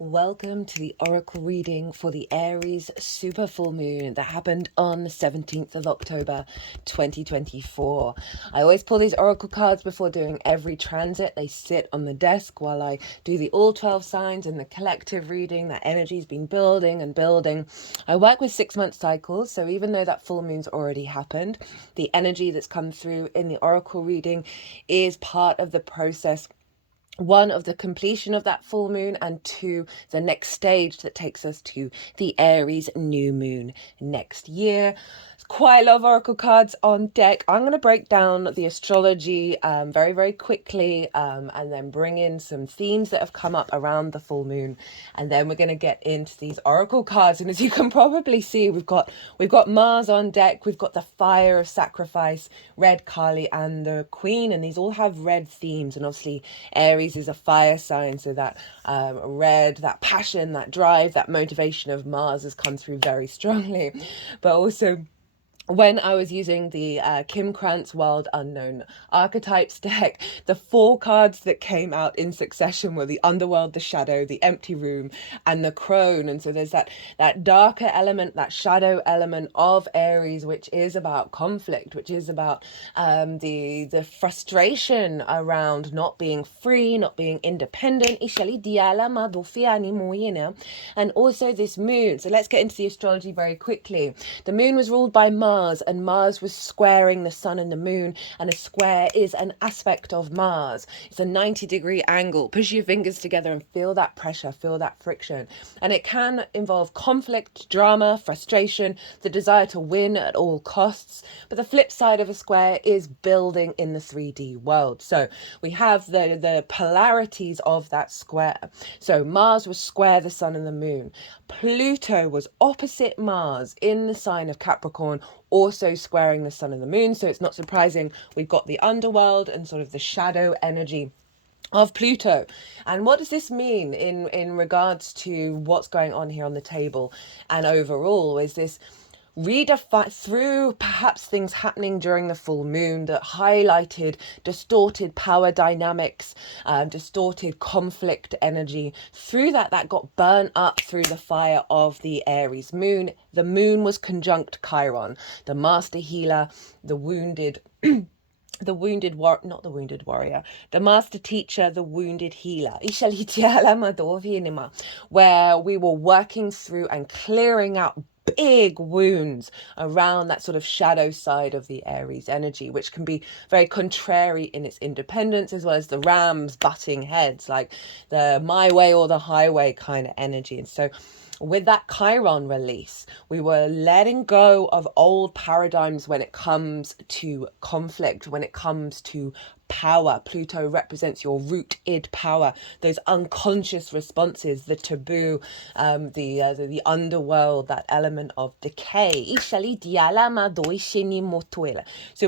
Welcome to the oracle reading for the Aries super full moon that happened on the 17th of October 2024. I always pull these oracle cards before doing every transit. They sit on the desk while I do the all 12 signs and the collective reading. That energy's been building and building. I work with 6-month cycles, so even though that full moon's already happened, the energy that's come through in the oracle reading is part of the process. One, of the completion of that full moon, and two, the next stage that takes us to the Aries new moon next year. Quite a lot of oracle cards on deck. I'm going to break down the astrology very, very quickly and then bring in some themes that have come up around the full moon. And then we're going to get into these oracle cards. And as you can probably see, we've got Mars on deck. We've got the fire of sacrifice, Red Kali, and the Queen. And these all have red themes. And obviously Aries is a fire sign. So that red, that passion, that drive, that motivation of Mars has come through very strongly. But also, when I was using the Kim Krans Wild Unknown Archetypes deck, the 4 cards that came out in succession were the Underworld, the Shadow, the Empty Room, and the Crone. And so there's that darker element, that shadow element of Aries, which is about conflict, which is about the frustration around not being free, not being independent. And also this moon. So let's get into the astrology very quickly. The moon was ruled by Mars, and Mars was squaring the sun and the moon, and a square is an aspect of Mars. It's a 90-degree angle. Push your fingers together and feel that pressure, feel that friction. And it can involve conflict, drama, frustration, the desire to win at all costs. But the flip side of a square is building in the 3D world. So we have the polarities of that square. So Mars was square the sun and the moon. Pluto was opposite Mars in the sign of Capricorn, also squaring the sun and the moon. So it's not surprising we've got the underworld and sort of the shadow energy of Pluto. And what does this mean in regards to what's going on here on the table and overall? Is this redefine through perhaps things happening during the full moon that highlighted distorted power dynamics, distorted conflict energy? Through that got burnt up through the fire of the Aries moon. The moon was conjunct Chiron, the master healer, the wounded not the wounded warrior, the master teacher, the wounded healer, where we were working through and clearing out big wounds around that sort of shadow side of the Aries energy, which can be very contrary in its independence, as well as the rams butting heads, like the my way or the highway kind of energy. And so with that Chiron release, we were letting go of old paradigms when it comes to conflict, when it comes to power. Pluto represents your root-id power, those unconscious responses, the taboo, the underworld, that element of decay. So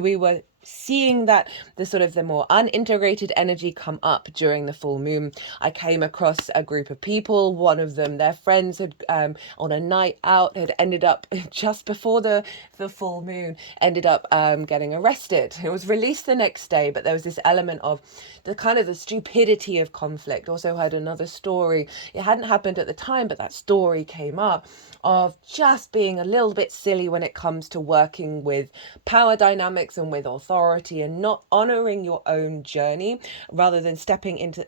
we were seeing that the more unintegrated energy come up during the full moon. I came across a group of people. One of them, their friends had on a night out had ended up just before the full moon, ended up getting arrested. It was released the next day, but there was this element of the stupidity of conflict. Also had another story. It hadn't happened at the time, but that story came up of just being a little bit silly when it comes to working with power dynamics and with authority, and not honoring your own journey, rather than stepping into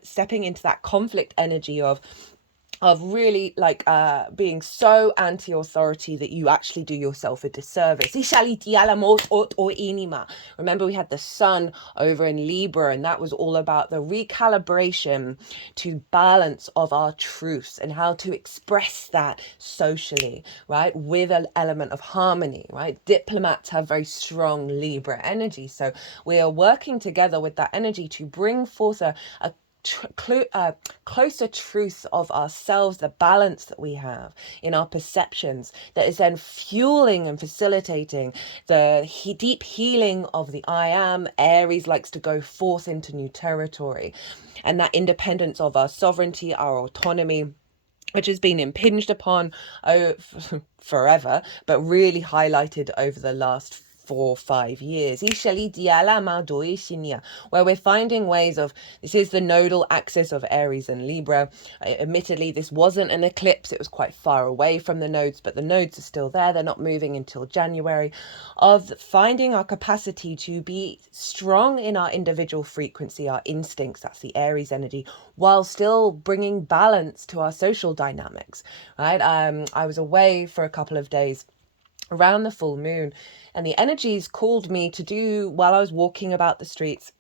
that conflict energy of really being so anti-authority that you actually do yourself a disservice. Remember, we had the sun over in Libra, and that was all about the recalibration to balance of our truths and how to express that socially, right, with an element of harmony, right? Diplomats have very strong Libra energy, so we are working together with that energy to bring forth a closer truth of ourselves, the balance that we have in our perceptions, that is then fueling and facilitating the deep healing of the I am. Aries likes to go forth into new territory, and that independence of our sovereignty, our autonomy, which has been impinged upon forever, but really highlighted over the last 4-5 years, where we're finding ways of, this is the nodal axis of Aries and Libra. Admittedly, this wasn't an eclipse, it was quite far away from the nodes, but the nodes are still there, they're not moving until January, of finding our capacity to be strong in our individual frequency, our instincts, that's the Aries energy, while still bringing balance to our social dynamics, right? I was away for a couple of days around the full moon, and the energies called me to do, while I was walking about the streets,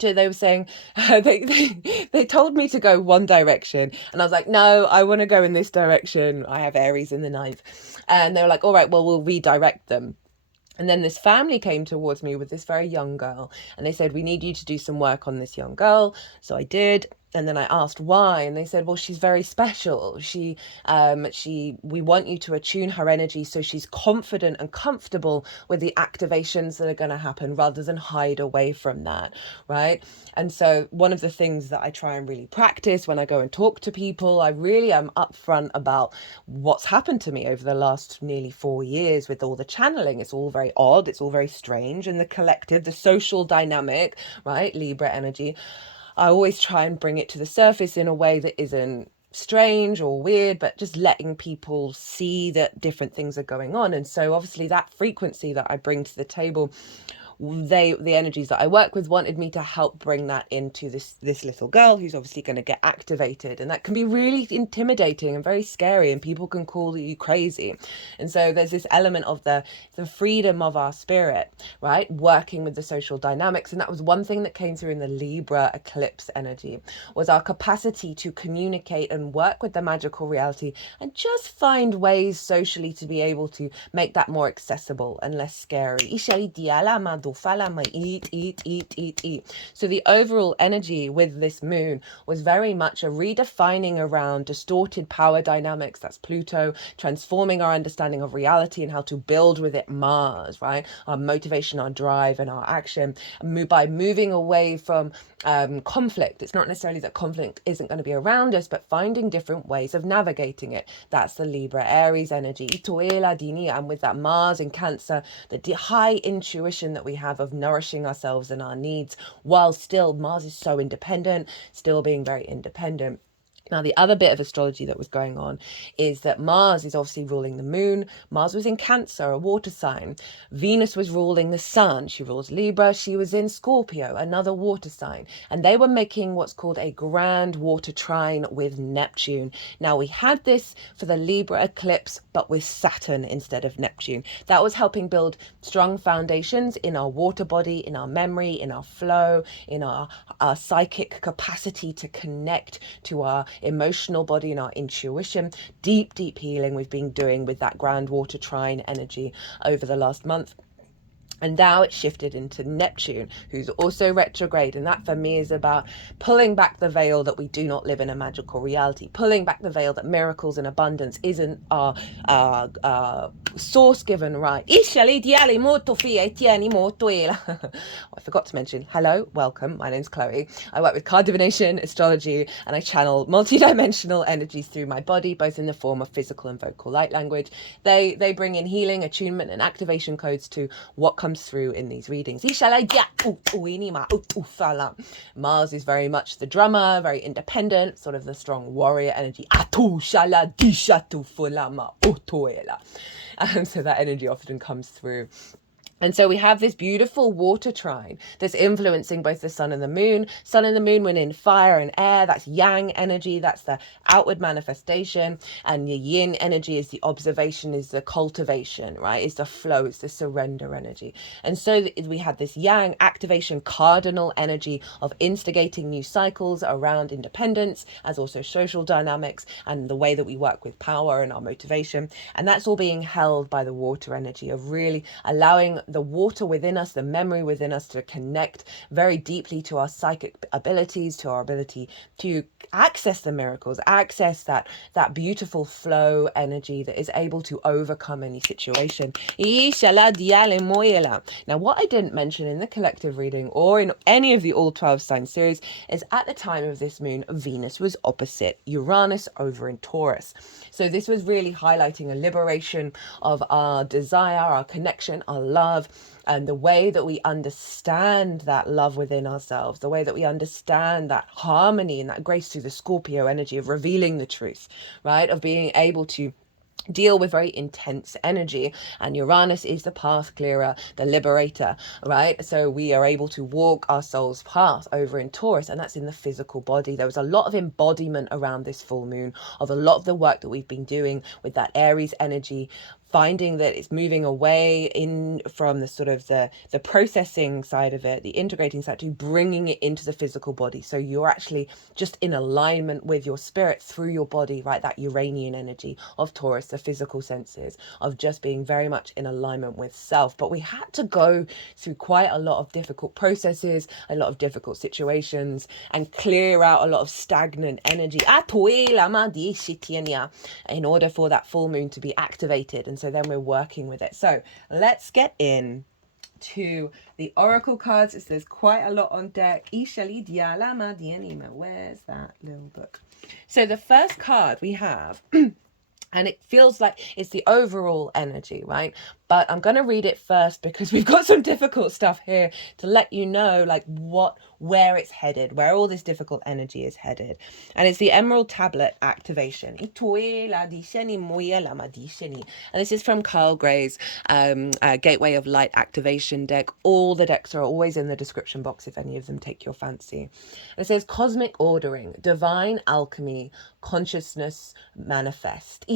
they were saying, they told me to go one direction, and I was like, no, I want to go in this direction. I have Aries in the 9th. And they were like, all right, well, we'll redirect them. And then this family came towards me with this very young girl, and they said, we need you to do some work on this young girl. So I did. And then I asked why, and they said, well, she's very special. We want you to attune her energy so she's confident and comfortable with the activations that are going to happen, rather than hide away from that, right? And so one of the things that I try and really practice when I go and talk to people, I really am upfront about what's happened to me over the last nearly 4 years with all the channeling. It's all very odd, it's all very strange, and the collective, the social dynamic, right, Libra energy, I always try and bring it to the surface in a way that isn't strange or weird, but just letting people see that different things are going on. And so obviously that frequency that I bring to the table, the energies that I work with wanted me to help bring that into this little girl who's obviously going to get activated, and that can be really intimidating and very scary, and people can call you crazy. And so there's this element of the freedom of our spirit, right, working with the social dynamics. And that was one thing that came through in the Libra eclipse energy, was our capacity to communicate and work with the magical reality, and just find ways socially to be able to make that more accessible and less scary. So the overall energy with this moon was very much a redefining around distorted power dynamics, that's Pluto, transforming our understanding of reality and how to build with it Mars, right? Our motivation, our drive, and our action, by moving away from conflict. It's not necessarily that conflict isn't going to be around us, but finding different ways of navigating it. That's the Libra Aries energy. And with that Mars in Cancer, the high intuition that we have of nourishing ourselves and our needs, while still Mars is so independent, still being very independent. Now, the other bit of astrology that was going on is that Mars is obviously ruling the moon. Mars was in Cancer, a water sign. Venus was ruling the sun. She rules Libra. She was in Scorpio, another water sign. And they were making what's called a grand water trine with Neptune. Now, we had this for the Libra eclipse, but with Saturn instead of Neptune. That was helping build strong foundations in our water body, in our memory, in our flow, in our psychic capacity to connect to our emotional body and our intuition. Deep healing we've been doing with that grand water trine energy over the last month. And now it's shifted into Neptune, who's also retrograde. And that for me is about pulling back the veil that we do not live in a magical reality, pulling back the veil that miracles and abundance isn't our source given right. I forgot to mention, hello, welcome, my name's Chloe. I work with card divination, astrology, and I channel multidimensional energies through my body, both in the form of physical and vocal light language. They bring in healing, attunement, and activation codes to what comes through in these readings. Mars is very much the drummer, very independent, sort of the strong warrior energy. So that energy often comes through. And so we have this beautiful water trine that's influencing both the sun and the moon. Sun and the moon when in fire and air, that's yang energy, that's the outward manifestation. And the yin energy is the observation, is the cultivation, right? Is the flow, it's the surrender energy. And so we had this yang activation cardinal energy of instigating new cycles around independence, as also social dynamics and the way that we work with power and our motivation. And that's all being held by the water energy of really allowing the water within us, the memory within us, to connect very deeply to our psychic abilities, to our ability to access the miracles, access that beautiful flow energy that is able to overcome any situation. Now, what I didn't mention in the collective reading or in any of the all 12 sign series is at the time of this moon, Venus was opposite Uranus over in Taurus. So this was really highlighting a liberation of our desire, our connection, our love, love, and the way that we understand that love within ourselves, the way that we understand that harmony and that grace through the Scorpio energy of revealing the truth, right? Of being able to deal with very intense energy. And Uranus is the path clearer, the liberator, right? So we are able to walk our soul's path over in Taurus, and that's in the physical body. There was a lot of embodiment around this full moon of a lot of the work that we've been doing with that Aries energy, finding that it's moving away in from the sort of the processing side of it, the integrating side, to bringing it into the physical body. So you're actually just in alignment with your spirit through your body, right? That Uranian energy of Taurus, the physical senses, of just being very much in alignment with self. But we had to go through quite a lot of difficult processes, a lot of difficult situations, and clear out a lot of stagnant energy in order for that full moon to be activated. And so then we're working with it. So let's get in to the oracle cards. There's quite a lot on deck. Where's that little book? So the first card we have, and it feels like it's the overall energy, right? But I'm going to read it first because we've got some difficult stuff here to let you know like where it's headed, where all this difficult energy is headed. And it's the Emerald Tablet activation. And this is from Carl Gray's Gateway of Light activation deck. All the decks are always in the description box if any of them take your fancy. And it says Cosmic Ordering, Divine Alchemy, Consciousness Manifest.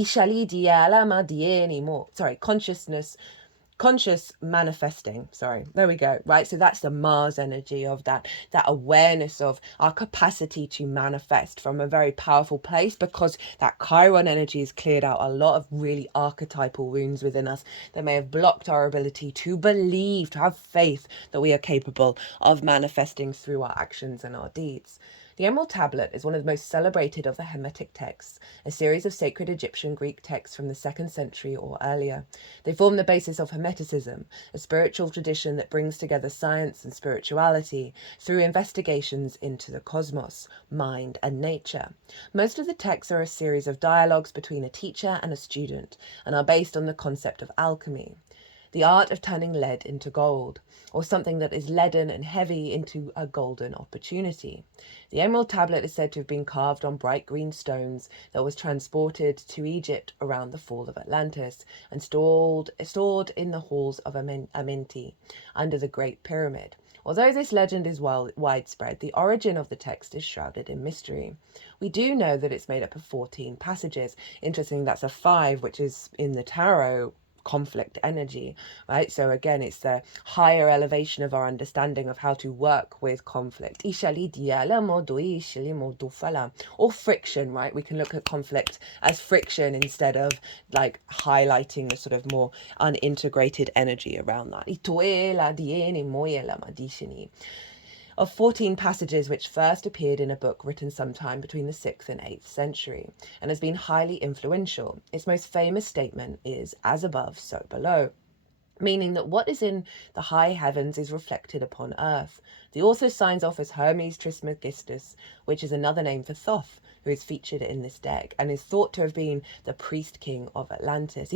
Conscious manifesting. Sorry, there we go. Right, so that's the Mars energy of that awareness of our capacity to manifest from a very powerful place, because that Chiron energy has cleared out a lot of really archetypal wounds within us that may have blocked our ability to believe, to have faith that we are capable of manifesting through our actions and our deeds. The Emerald Tablet is one of the most celebrated of the Hermetic texts, a series of sacred Egyptian Greek texts from the 2nd century or earlier. They form the basis of Hermeticism, a spiritual tradition that brings together science and spirituality through investigations into the cosmos, mind, and nature. Most of the texts are a series of dialogues between a teacher and a student, and are based on the concept of alchemy, the art of turning lead into gold, or something that is leaden and heavy into a golden opportunity. The Emerald Tablet is said to have been carved on bright green stones that was transported to Egypt around the fall of Atlantis and stored in the halls of Amenti under the Great Pyramid. Although this legend is widespread, the origin of the text is shrouded in mystery. We do know that it's made up of 14 passages. Interesting, that's a 5, which is in the tarot conflict energy, right? So again, it's the higher elevation of our understanding of how to work with conflict. Or friction, right? We can look at conflict as friction instead of like highlighting the sort of more unintegrated energy around that. Of 14 passages which first appeared in a book written sometime between the 6th and 8th century, and has been highly influential. Its most famous statement is, as above, so below, meaning that what is in the high heavens is reflected upon earth. The author signs off as Hermes Trismegistus, which is another name for Thoth, who is featured in this deck, and is thought to have been the priest king of Atlantis.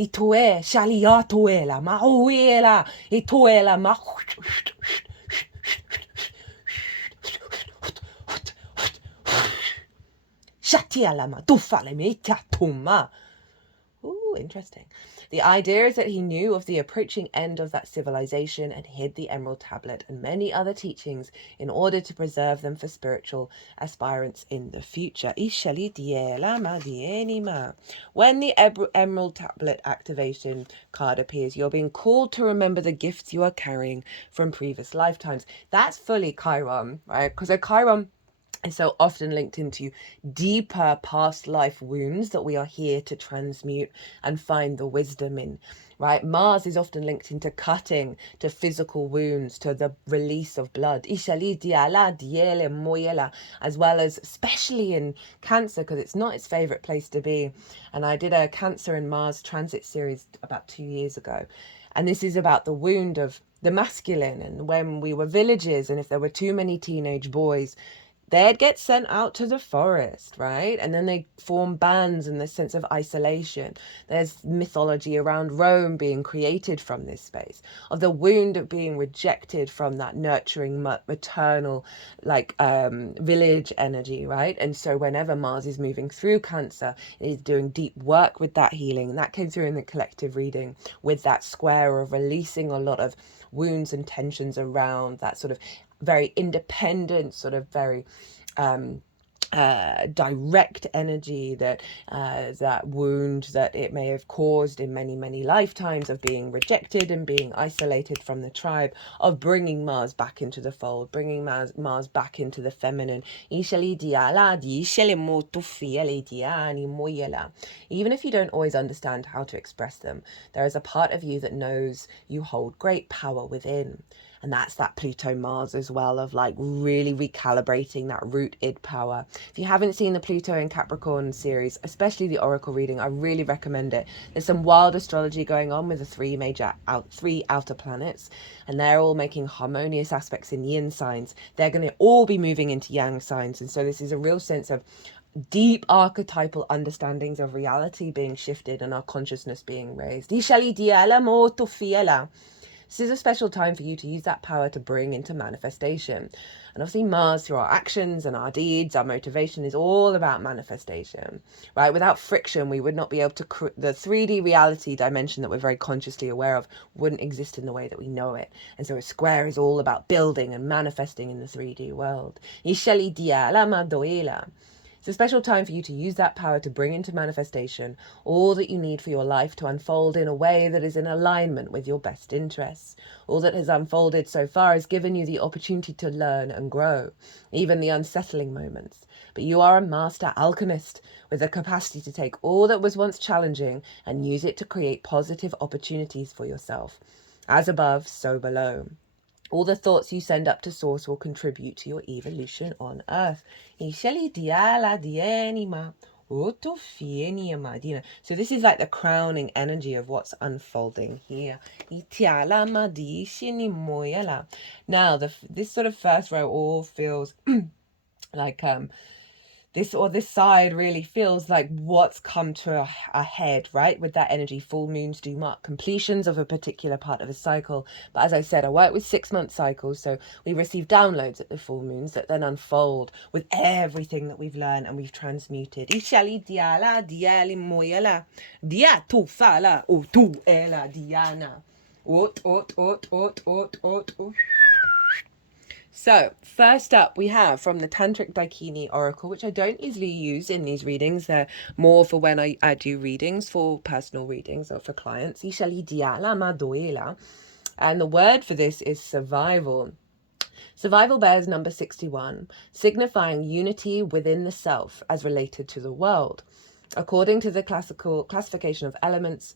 Ooh, interesting. The idea is that he knew of the approaching end of that civilization and hid the Emerald Tablet and many other teachings in order to preserve them for spiritual aspirants in the future. When the Emerald Tablet activation card appears, you're being called to remember the gifts you are carrying from previous lifetimes. That's fully Chiron, right? Because Chiron is so often linked into deeper past life wounds that we are here to transmute and find the wisdom in, right? Mars is often linked into cutting, to physical wounds, to the release of blood, as well as especially in Cancer, because it's not its favorite place to be. And I did a Cancer and Mars transit series about 2 years ago. And this is about the wound of the masculine, and when we were villagers, and if there were too many teenage boys, they'd get sent out to the forest, right? And then they form bands in this sense of isolation. There's mythology around Rome being created from this space, of the wound of being rejected from that nurturing maternal village energy, right? And so whenever Mars is moving through Cancer, it is doing deep work with that healing. And that came through in the collective reading with that square of releasing a lot of wounds and tensions around that sort of very independent, sort of very direct energy that that wound that it may have caused in many lifetimes of being rejected and being isolated from the tribe, of bringing Mars back into the fold, bringing Mars back into the feminine. Even if you don't always understand how to express them, there is a part of you that knows you hold great power within. And that's that Pluto Mars as well, of like really recalibrating that root-id power. If you haven't seen the Pluto in Capricorn series, especially the Oracle reading, I really recommend it. There's some wild astrology going on with the three outer planets, and they're all making harmonious aspects in yin signs. They're going to all be moving into yang signs. And so this is a real sense of deep archetypal understandings of reality being shifted and our consciousness being raised. This is a special time for you to use that power to bring into manifestation. And obviously Mars, through our actions and our deeds, our motivation is all about manifestation, right? Without friction, we would not be able to, the 3D reality dimension that we're very consciously aware of wouldn't exist in the way that we know it. And so a square is all about building and manifesting in the 3D world. It's a special time for you to use that power to bring into manifestation all that you need for your life to unfold in a way that is in alignment with your best interests. All that has unfolded so far has given you the opportunity to learn and grow, even the unsettling moments. But you are a master alchemist with the capacity to take all that was once challenging and use it to create positive opportunities for yourself. As above, so below. All the thoughts you send up to source will contribute to your evolution on earth. So this is like the crowning energy of what's unfolding here. Now, this sort of first row all feels like this side really feels like what's come to a head, right? With that energy, full moons do mark completions of a particular part of a cycle. But as I said, I work with 6-month cycles, so we receive downloads at the full moons that then unfold with everything that we've learned and we've transmuted. So, first up, we have from the Tantric Daikini Oracle, which I don't usually use in these readings. They're more for when I do readings, for personal readings or for clients. And the word for this is survival. Survival bears number 61, signifying unity within the self as related to the world. According to the classical classification of elements,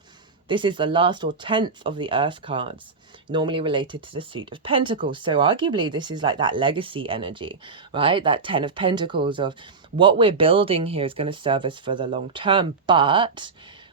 this is the last or 10th of the earth cards, normally related to the suit of pentacles. So arguably this is like that legacy energy, right? That 10 of pentacles of what we're building here is going to serve us for the long term, but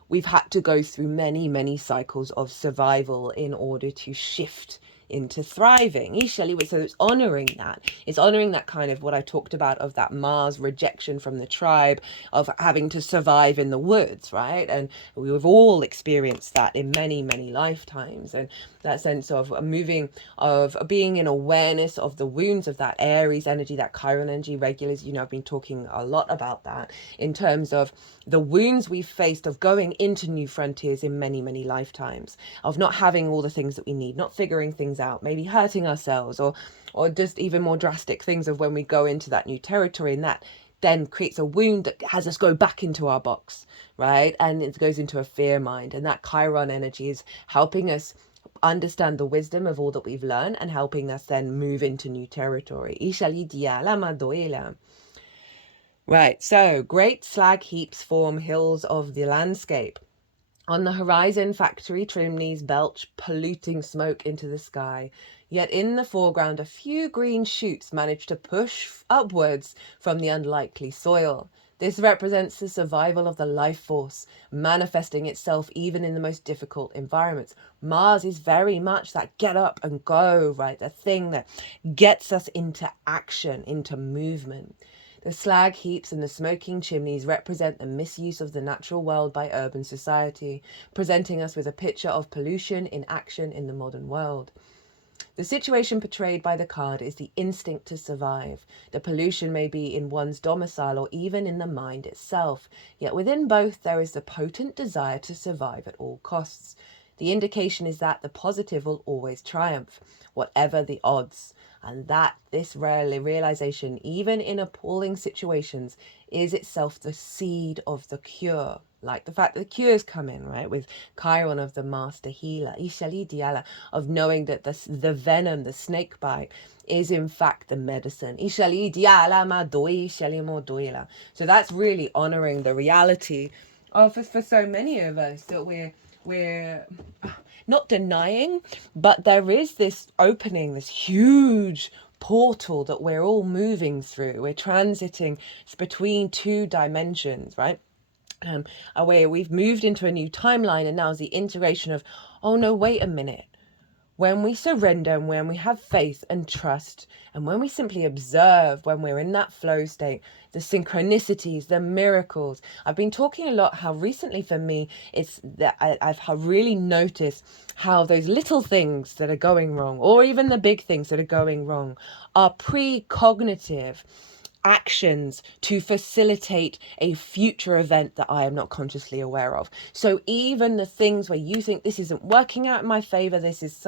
we've had to go through many cycles of survival in order to shift into thriving. So it's honoring that. It's honoring that kind of what I talked about of that Mars rejection from the tribe, of having to survive in the woods, right? And we've all experienced that in many lifetimes. And that sense of moving, of being in awareness of the wounds of that Aries energy, that Chiron energy, regulars, I've been talking a lot about that in terms of the wounds we've faced of going into new frontiers in many lifetimes, of not having all the things that we need, not figuring things out, maybe hurting ourselves, or just even more drastic things of when we go into that new territory, and that then creates a wound that has us go back into our box, right? And it goes into a fear mind, and that Chiron energy is helping us understand the wisdom of all that we've learned and helping us then move into new territory. Right, so great slag heaps form hills of the landscape. On the horizon, factory chimneys belch polluting smoke into the sky. Yet in the foreground, a few green shoots manage to push upwards from the unlikely soil. This represents the survival of the life force, manifesting itself even in the most difficult environments. Mars is very much that get up and go, right? The thing that gets us into action, into movement. The slag heaps and the smoking chimneys represent the misuse of the natural world by urban society, presenting us with a picture of pollution in action in the modern world. The situation portrayed by the card is the instinct to survive. The pollution may be in one's domicile or even in the mind itself, yet within both there is the potent desire to survive at all costs. The indication is that the positive will always triumph, whatever the odds, and that this realization, even in appalling situations, is itself the seed of the cure. Like the fact that the cures come in, right, with Chiron of the master healer, Ishali Diala, of knowing that the venom, the snake bite, is in fact the medicine. Ishali Diala ma doi, Ishali mo doila. So that's really honoring the reality of, for so many of us, that we're not denying, but there is this opening, this huge portal that we're all moving through. We're transiting between two dimensions, right? Away, we've moved into a new timeline, and now is the integration of, oh no, wait a minute. When we surrender and when we have faith and trust, and when we simply observe, when we're in that flow state, the synchronicities, the miracles. I've been talking a lot how recently for me, it's that I've really noticed how those little things that are going wrong, or even the big things that are going wrong, are precognitive actions to facilitate a future event that I am not consciously aware of. So even the things where you think this isn't working out in my favor, this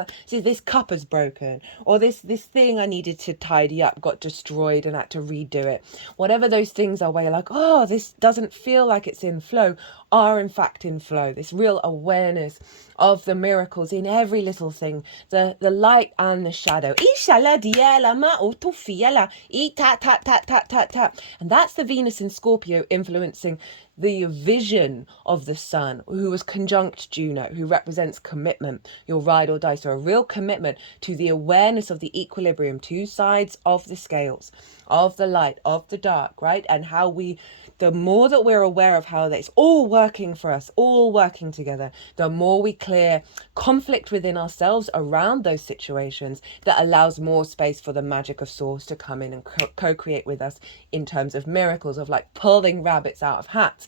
cup is broken, or this thing I needed to tidy up got destroyed and I had to redo it. Whatever those things are where you're like, oh, this doesn't feel like it's in flow, are in fact in flow. This real awareness of the miracles in every little thing, the light and the shadow. And that's the Venus in Scorpio influencing the vision of the sun, who was conjunct Juno, who represents commitment, your ride or die. So a real commitment to the awareness of the equilibrium, two sides of the scales, of the light, of the dark, right? And how the more that we're aware of how it's all working for us, all working together, the more we clear conflict within ourselves around those situations, that allows more space for the magic of source to come in and co-create with us in terms of miracles, of like pulling rabbits out of hats.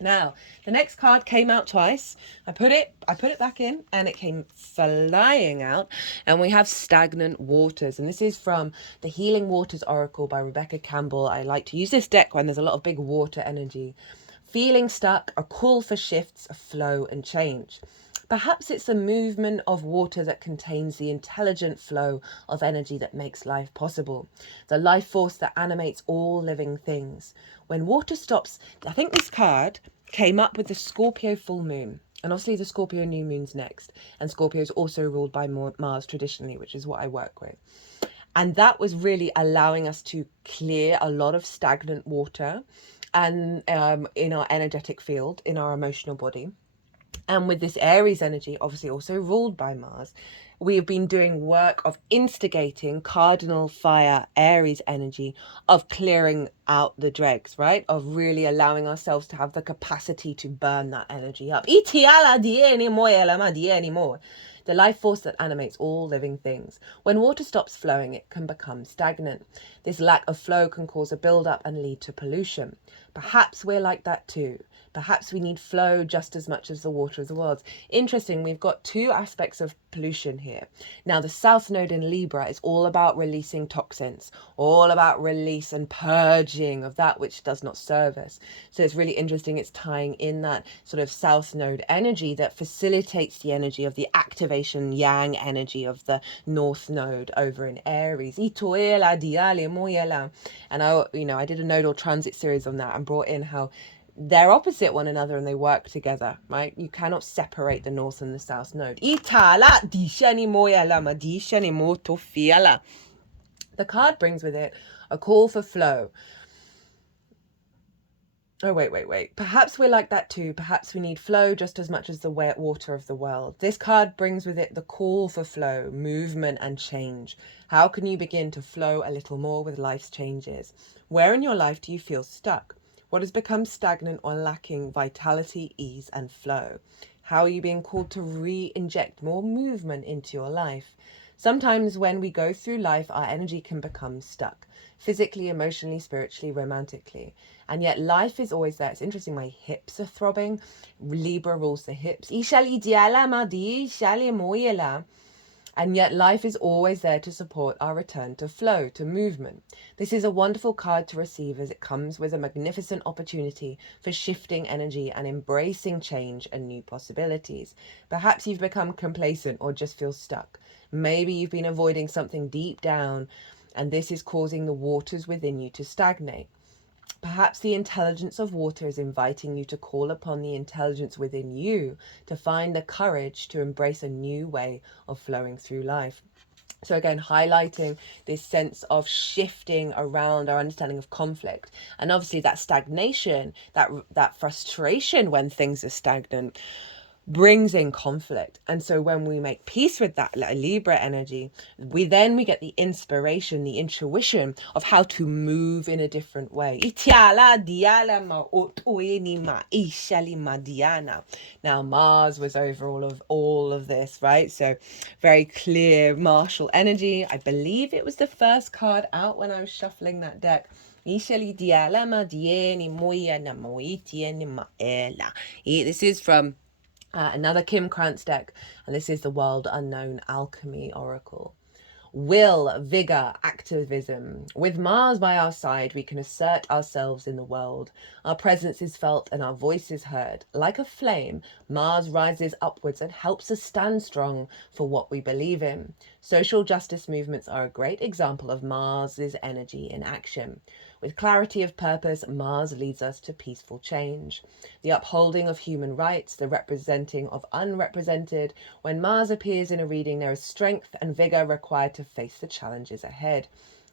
Now, the next card came out twice. I put it back in and it came flying out, and we have Stagnant Waters, and this is from the Healing Waters Oracle by Rebecca Campbell. I like to use this deck when there's a lot of big water energy. Feeling stuck, a call for shifts, a flow and change. Perhaps it's a movement of water that contains the intelligent flow of energy that makes life possible, the life force that animates all living things. When water stops, I think this card came up with the Scorpio full moon, and obviously the Scorpio new moon's next, and Scorpio is also ruled by Mars traditionally, which is what I work with. And that was really allowing us to clear a lot of stagnant water and in our energetic field, in our emotional body. And with this Aries energy, obviously also ruled by Mars, we have been doing work of instigating cardinal fire Aries energy, of clearing out the dregs, right? Of really allowing ourselves to have the capacity to burn that energy up. The life force that animates all living things. When water stops flowing, it can become stagnant. This lack of flow can cause a build-up and lead to pollution. Perhaps we're like that too. Perhaps we need flow just as much as the water of the world. Interesting, we've got two aspects of pollution here. Now, the South Node in Libra is all about releasing toxins, all about release and purging of that which does not serve us. So it's really interesting, it's tying in that sort of South Node energy that facilitates the energy of the activation yang energy of the North Node over in Aries. And I did a nodal transit series on that and brought in how they're opposite one another and they work together, right? You cannot separate the North and the South Node. The card brings with it a call for flow. Oh, wait. Perhaps we're like that too. Perhaps we need flow just as much as the wet water of the world. This card brings with it the call for flow, movement and change. How can you begin to flow a little more with life's changes? Where in your life do you feel stuck? What has become stagnant or lacking vitality, ease and flow? How are you being called to re-inject more movement into your life? Sometimes when we go through life, our energy can become stuck, physically, emotionally, spiritually, romantically. And yet life is always there. It's interesting, my hips are throbbing. Libra rules the hips. And yet life is always there to support our return to flow, to movement. This is a wonderful card to receive as it comes with a magnificent opportunity for shifting energy and embracing change and new possibilities. Perhaps you've become complacent or just feel stuck. Maybe you've been avoiding something deep down and this is causing the waters within you to stagnate. Perhaps the intelligence of water is inviting you to call upon the intelligence within you to find the courage to embrace a new way of flowing through life. So again, highlighting this sense of shifting around our understanding of conflict. And obviously that stagnation, that frustration when things are stagnant, brings in conflict. And so when we make peace with that Libra energy, we get the inspiration, the intuition of how to move in a different way. Now Mars was over all of this, right? So very clear martial energy. I believe it was the first card out when I was shuffling that deck. This is from another Kim Krans deck, and this is the World Unknown Alchemy Oracle. Will, vigor, activism. With Mars by our side, we can assert ourselves in the world. Our presence is felt and our voice is heard. Like a flame, Mars rises upwards and helps us stand strong for what we believe in. Social justice movements are a great example of Mars's energy in action. With clarity of purpose, Mars leads us to peaceful change. The upholding of human rights, the representing of unrepresented. When Mars appears in a reading, there is strength and vigor required to face the challenges ahead.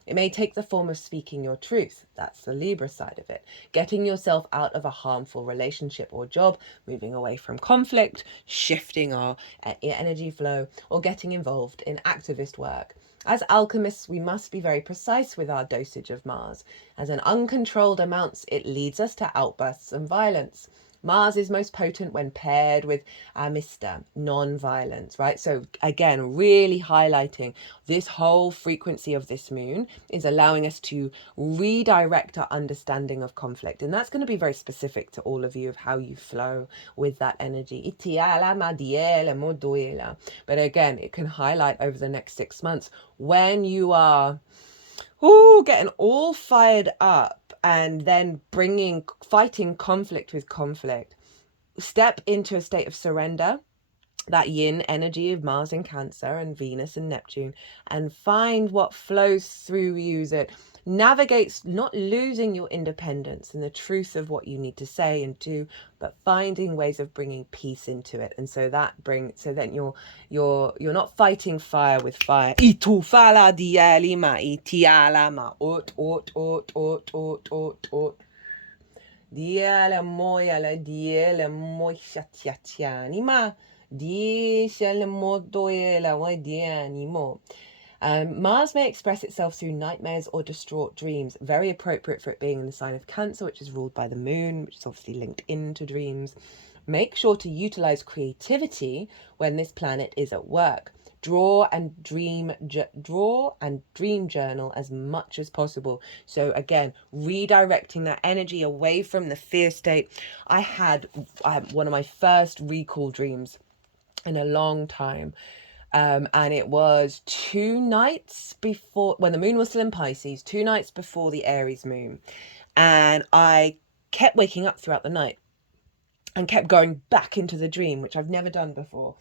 It may take the form of speaking your truth. That's the Libra side of it. Getting yourself out of a harmful relationship or job, moving away from conflict, shifting our energy flow, or getting involved in activist work. As alchemists, we must be very precise with our dosage of Mars. As an uncontrolled amounts, it leads us to outbursts and violence. Mars is most potent when paired with Amista, non-violence, right? So again, really highlighting this whole frequency of this moon is allowing us to redirect our understanding of conflict. And that's going to be very specific to all of you of how you flow with that energy. But again, it can highlight over the next 6 months when you are getting all fired up and then fighting conflict with conflict. Step into a state of surrender, that yin energy of Mars in Cancer and Venus and Neptune, and find what flows through you that navigates not losing your independence and the truth of what you need to say and do, but finding ways of bringing peace into it. And so then you're not fighting fire with fire. Mars may express itself through nightmares or distraught dreams, very appropriate for it being in the sign of Cancer, which is ruled by the moon, which is obviously linked into dreams. Make sure to utilize creativity when this planet is at work. Draw and dream journal as much as possible. So again, redirecting that energy away from the fear state. I had one of my first recall dreams in a long time. And it was 2 nights before, when the moon was still in Pisces, 2 nights before the Aries moon. And I kept waking up throughout the night and kept going back into the dream, which I've never done before.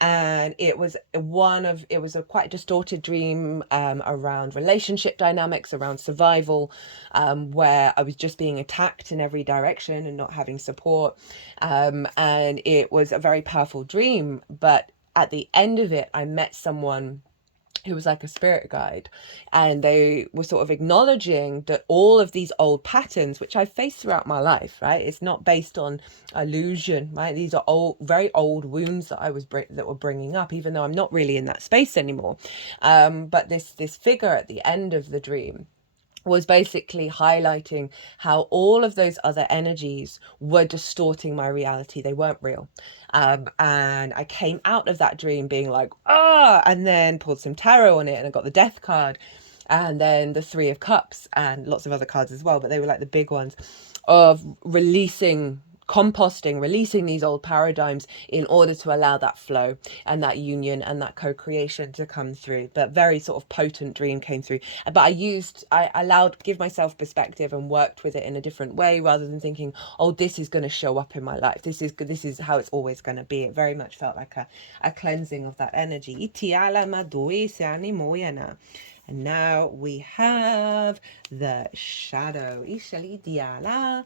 And it was a quite distorted dream around relationship dynamics, around survival, where I was just being attacked in every direction and not having support. And it was a very powerful dream. But at the end of it, I met someone who was like a spirit guide, and they were sort of acknowledging that all of these old patterns, which I faced throughout my life, right? It's not based on illusion, right? These are old, very old wounds that that were bringing up, even though I'm not really in that space anymore. But this figure at the end of the dream was basically highlighting how all of those other energies were distorting my reality. They weren't real. And I came out of that dream being like, and then pulled some tarot on it, and I got the death card, and then the Three of Cups, and lots of other cards as well, but they were like the big ones of composting, releasing these old paradigms in order to allow that flow and that union and that co-creation to come through. But very sort of potent dream came through. But give myself perspective and worked with it in a different way, rather than thinking, oh, this is going to show up in my life. This is how it's always going to be. It very much felt like a cleansing of that energy. And now we have the shadow. The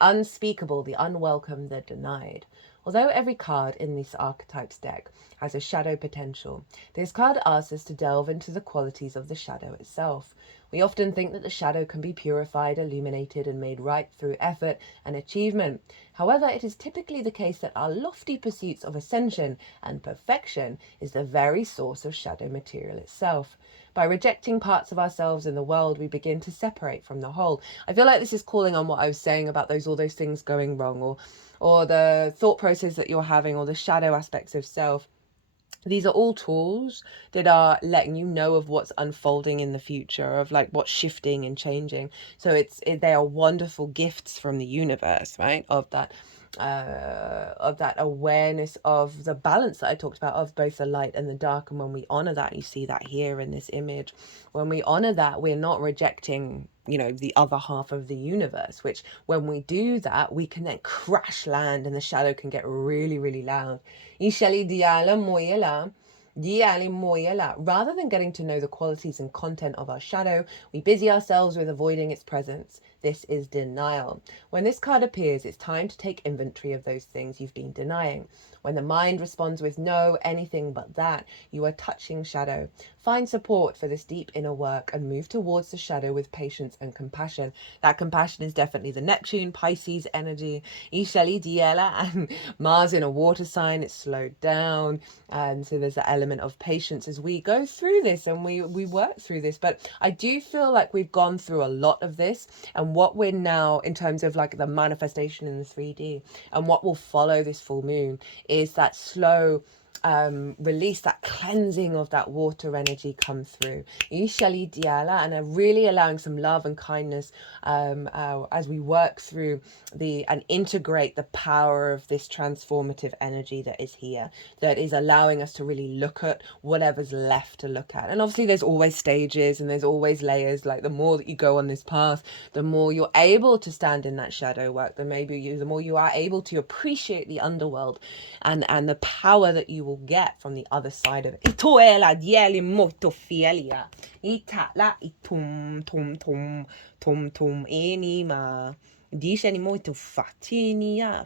unspeakable, the unwelcome, the denied. Although every card in this Archetypes deck has a shadow potential, this card asks us to delve into the qualities of the shadow itself. We often think that the shadow can be purified, illuminated, and made right through effort and achievement. However, it is typically the case that our lofty pursuits of ascension and perfection is the very source of shadow material itself. By rejecting parts of ourselves in the world, we begin to separate from the whole. I feel like this is calling on what I was saying about all those things going wrong, or the thought process that you're having, or the shadow aspects of self. These are all tools that are letting you know of what's unfolding in the future, of like what's shifting and changing. So they are wonderful gifts from the universe, right? Of that awareness of the balance that I talked about, of both the light and the dark. And when we honor that, you see that here in this image, when we honor that, we're not rejecting, the other half of the universe, which when we do that, we can then crash land and the shadow can get really, really loud. Rather than getting to know the qualities and content of our shadow, we busy ourselves with avoiding its presence. This is denial. When this card appears, it's time to take inventory of those things you've been denying. When the mind responds with no, anything but that, you are touching shadow. Find support for this deep inner work and move towards the shadow with patience and compassion. That compassion is definitely the Neptune, Pisces energy. Ishali Diela, and Mars in a water sign, it's slowed down. And so there's that element of patience as we go through this and we work through this. But I do feel like we've gone through a lot of this, and what we're now, in terms of like the manifestation in the 3D, and what will follow this full moon, is that slow release, that cleansing of that water energy come through. Ishali Diala, and really allowing some love and kindness as we work through and integrate the power of this transformative energy that is here, that is allowing us to really look at whatever's left to look at. And obviously there's always stages and there's always layers. Like the more that you go on this path, the more you're able to stand in that shadow work, the more you are able to appreciate the underworld and the power that you will get from the other side of it. Itoela dieli molto fielia. Itala itum tom enima. Diceni molto fatinia.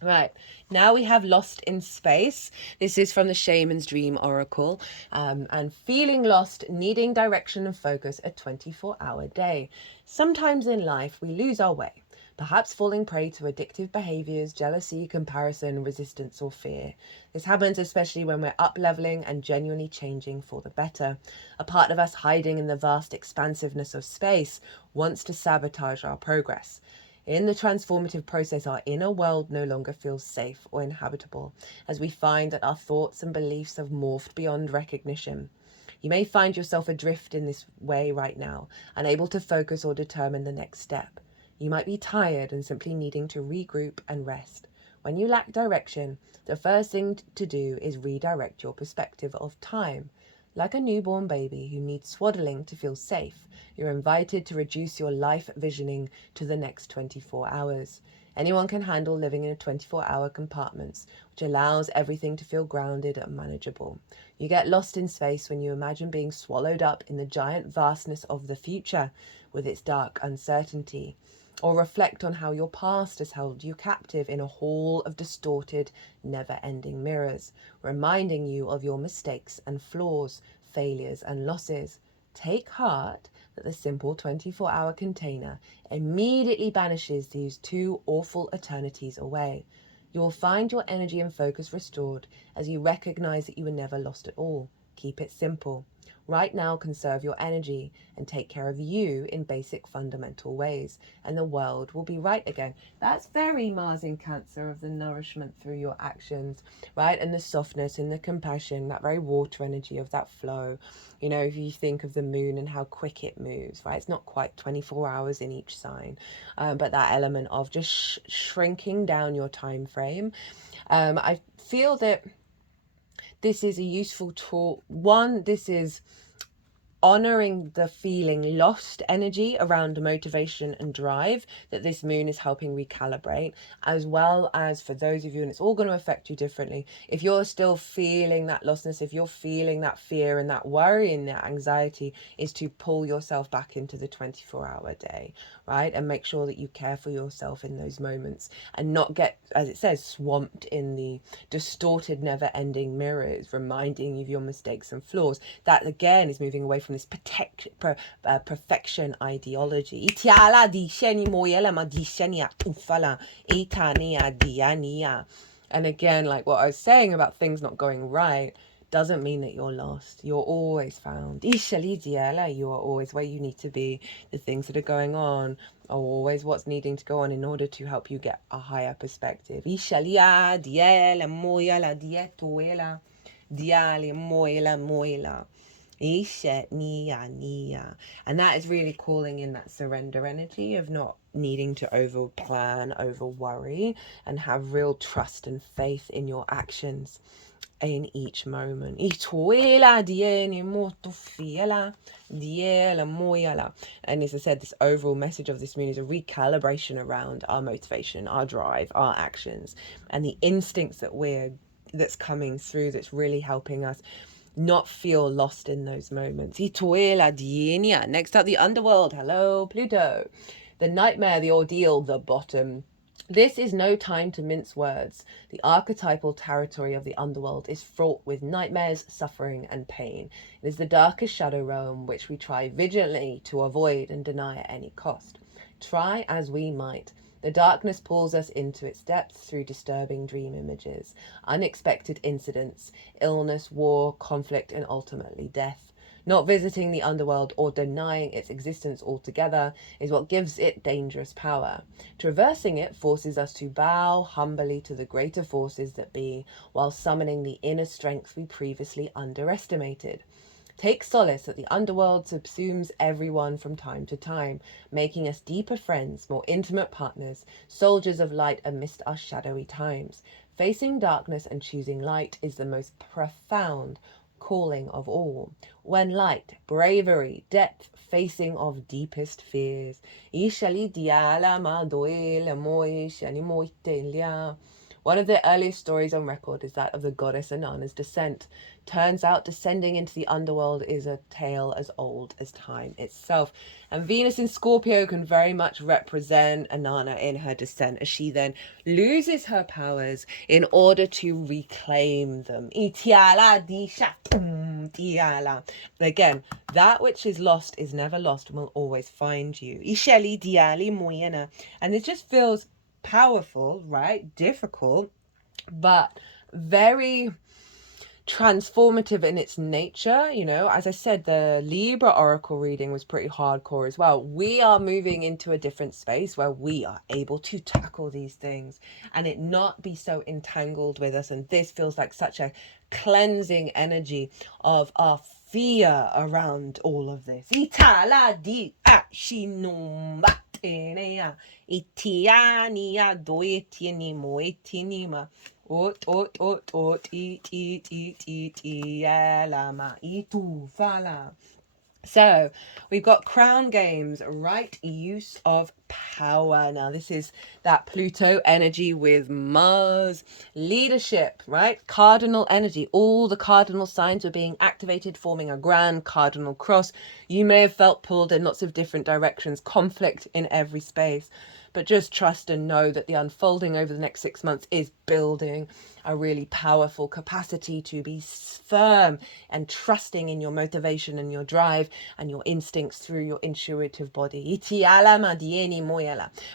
Right, now we have Lost in Space. This is from the Shaman's Dream Oracle. And feeling lost, needing direction and focus, a 24-hour day. Sometimes in life we lose our way, perhaps falling prey to addictive behaviors, jealousy, comparison, resistance, or fear. This happens especially when we're up-leveling and genuinely changing for the better. A part of us hiding in the vast expansiveness of space wants to sabotage our progress. In the transformative process, our inner world no longer feels safe or inhabitable, as we find that our thoughts and beliefs have morphed beyond recognition. You may find yourself adrift in this way right now, unable to focus or determine the next step. You might be tired and simply needing to regroup and rest. When you lack direction, the first thing to do is redirect your perspective of time. Like a newborn baby who needs swaddling to feel safe, you're invited to reduce your life visioning to the next 24 hours. Anyone can handle living in a 24-hour compartments, which allows everything to feel grounded and manageable. You get lost in space when you imagine being swallowed up in the giant vastness of the future with its dark uncertainty. or reflect on how your past has held you captive in a hall of distorted, never-ending mirrors, reminding you of your mistakes and flaws, failures and losses. Take heart that the simple 24-hour container immediately banishes these two awful eternities away. You will find your energy and focus restored as you recognize that you were never lost at all. Keep it simple. Right now, conserve your energy and take care of you in basic fundamental ways, and the world will be right again. That's very Mars in Cancer, of the nourishment through your actions, right? And the softness and the compassion, that very water energy of that flow. You know, if you think of the moon and how quick it moves, right? It's not quite 24 hours in each sign, but that element of just shrinking down your time frame. I feel that this is a useful tool. One, this is honoring the feeling lost energy around motivation and drive that this moon is helping recalibrate, as well as for those of you, and it's all going to affect you differently, if you're still feeling that lostness, if you're feeling that fear and that worry and that anxiety, is to pull yourself back into the 24-hour day, right? And make sure that you care for yourself in those moments and not get, as it says, swamped in the distorted, never-ending mirrors reminding you of your mistakes and flaws. That again is moving away from this perfection ideology. And again, like what I was saying about things not going right, doesn't mean that you're lost. You're always found. You are always where you need to be. The things that are going on are always what's needing to go on in order to help you get a higher perspective. And that is really calling in that surrender energy of not needing to over plan, over worry, and have real trust and faith in your actions in each moment. And as I said, this overall message of this moon is a recalibration around our motivation, our drive, our actions, and the instincts that's coming through, that's really helping us not feel lost in those moments. Next up, the underworld. Hello, Pluto. The nightmare, the ordeal, the bottom. This is no time to mince words. The archetypal territory of the underworld is fraught with nightmares, suffering, and pain. It is the darkest shadow realm which we try vigilantly to avoid and deny at any cost. Try as we might, the darkness pulls us into its depths through disturbing dream images, unexpected incidents, illness, war, conflict, and ultimately death. Not visiting the underworld or denying its existence altogether is what gives it dangerous power. Traversing it forces us to bow humbly to the greater forces that be, while summoning the inner strength we previously underestimated. Take solace that the underworld subsumes everyone from time to time, making us deeper friends, more intimate partners, soldiers of light amidst our shadowy times. Facing darkness and choosing light is the most profound calling of all. When light, bravery, depth, facing of deepest fears. One of the earliest stories on record is that of the goddess Inanna's descent. Turns out descending into the underworld is a tale as old as time itself. And Venus in Scorpio can very much represent Inanna in her descent, as she then loses her powers in order to reclaim them. Again, that which is lost is never lost and will always find you. And it just feels powerful, right? Difficult, but very transformative in its nature. You know, as I said, the Libra oracle reading was pretty hardcore as well. We are moving into a different space where we are able to tackle these things and it not be so entangled with us. And this feels like such a cleansing energy of our fear around all of this. So we've got crown games, right use of power. Now this is that Pluto energy with Mars, leadership, right? Cardinal energy. All the cardinal signs were being activated, forming a grand cardinal cross. You may have felt pulled in lots of different directions, conflict in every space. But just trust and know that the unfolding over the next 6 months is building a really powerful capacity to be firm and trusting in your motivation and your drive and your instincts through your intuitive body.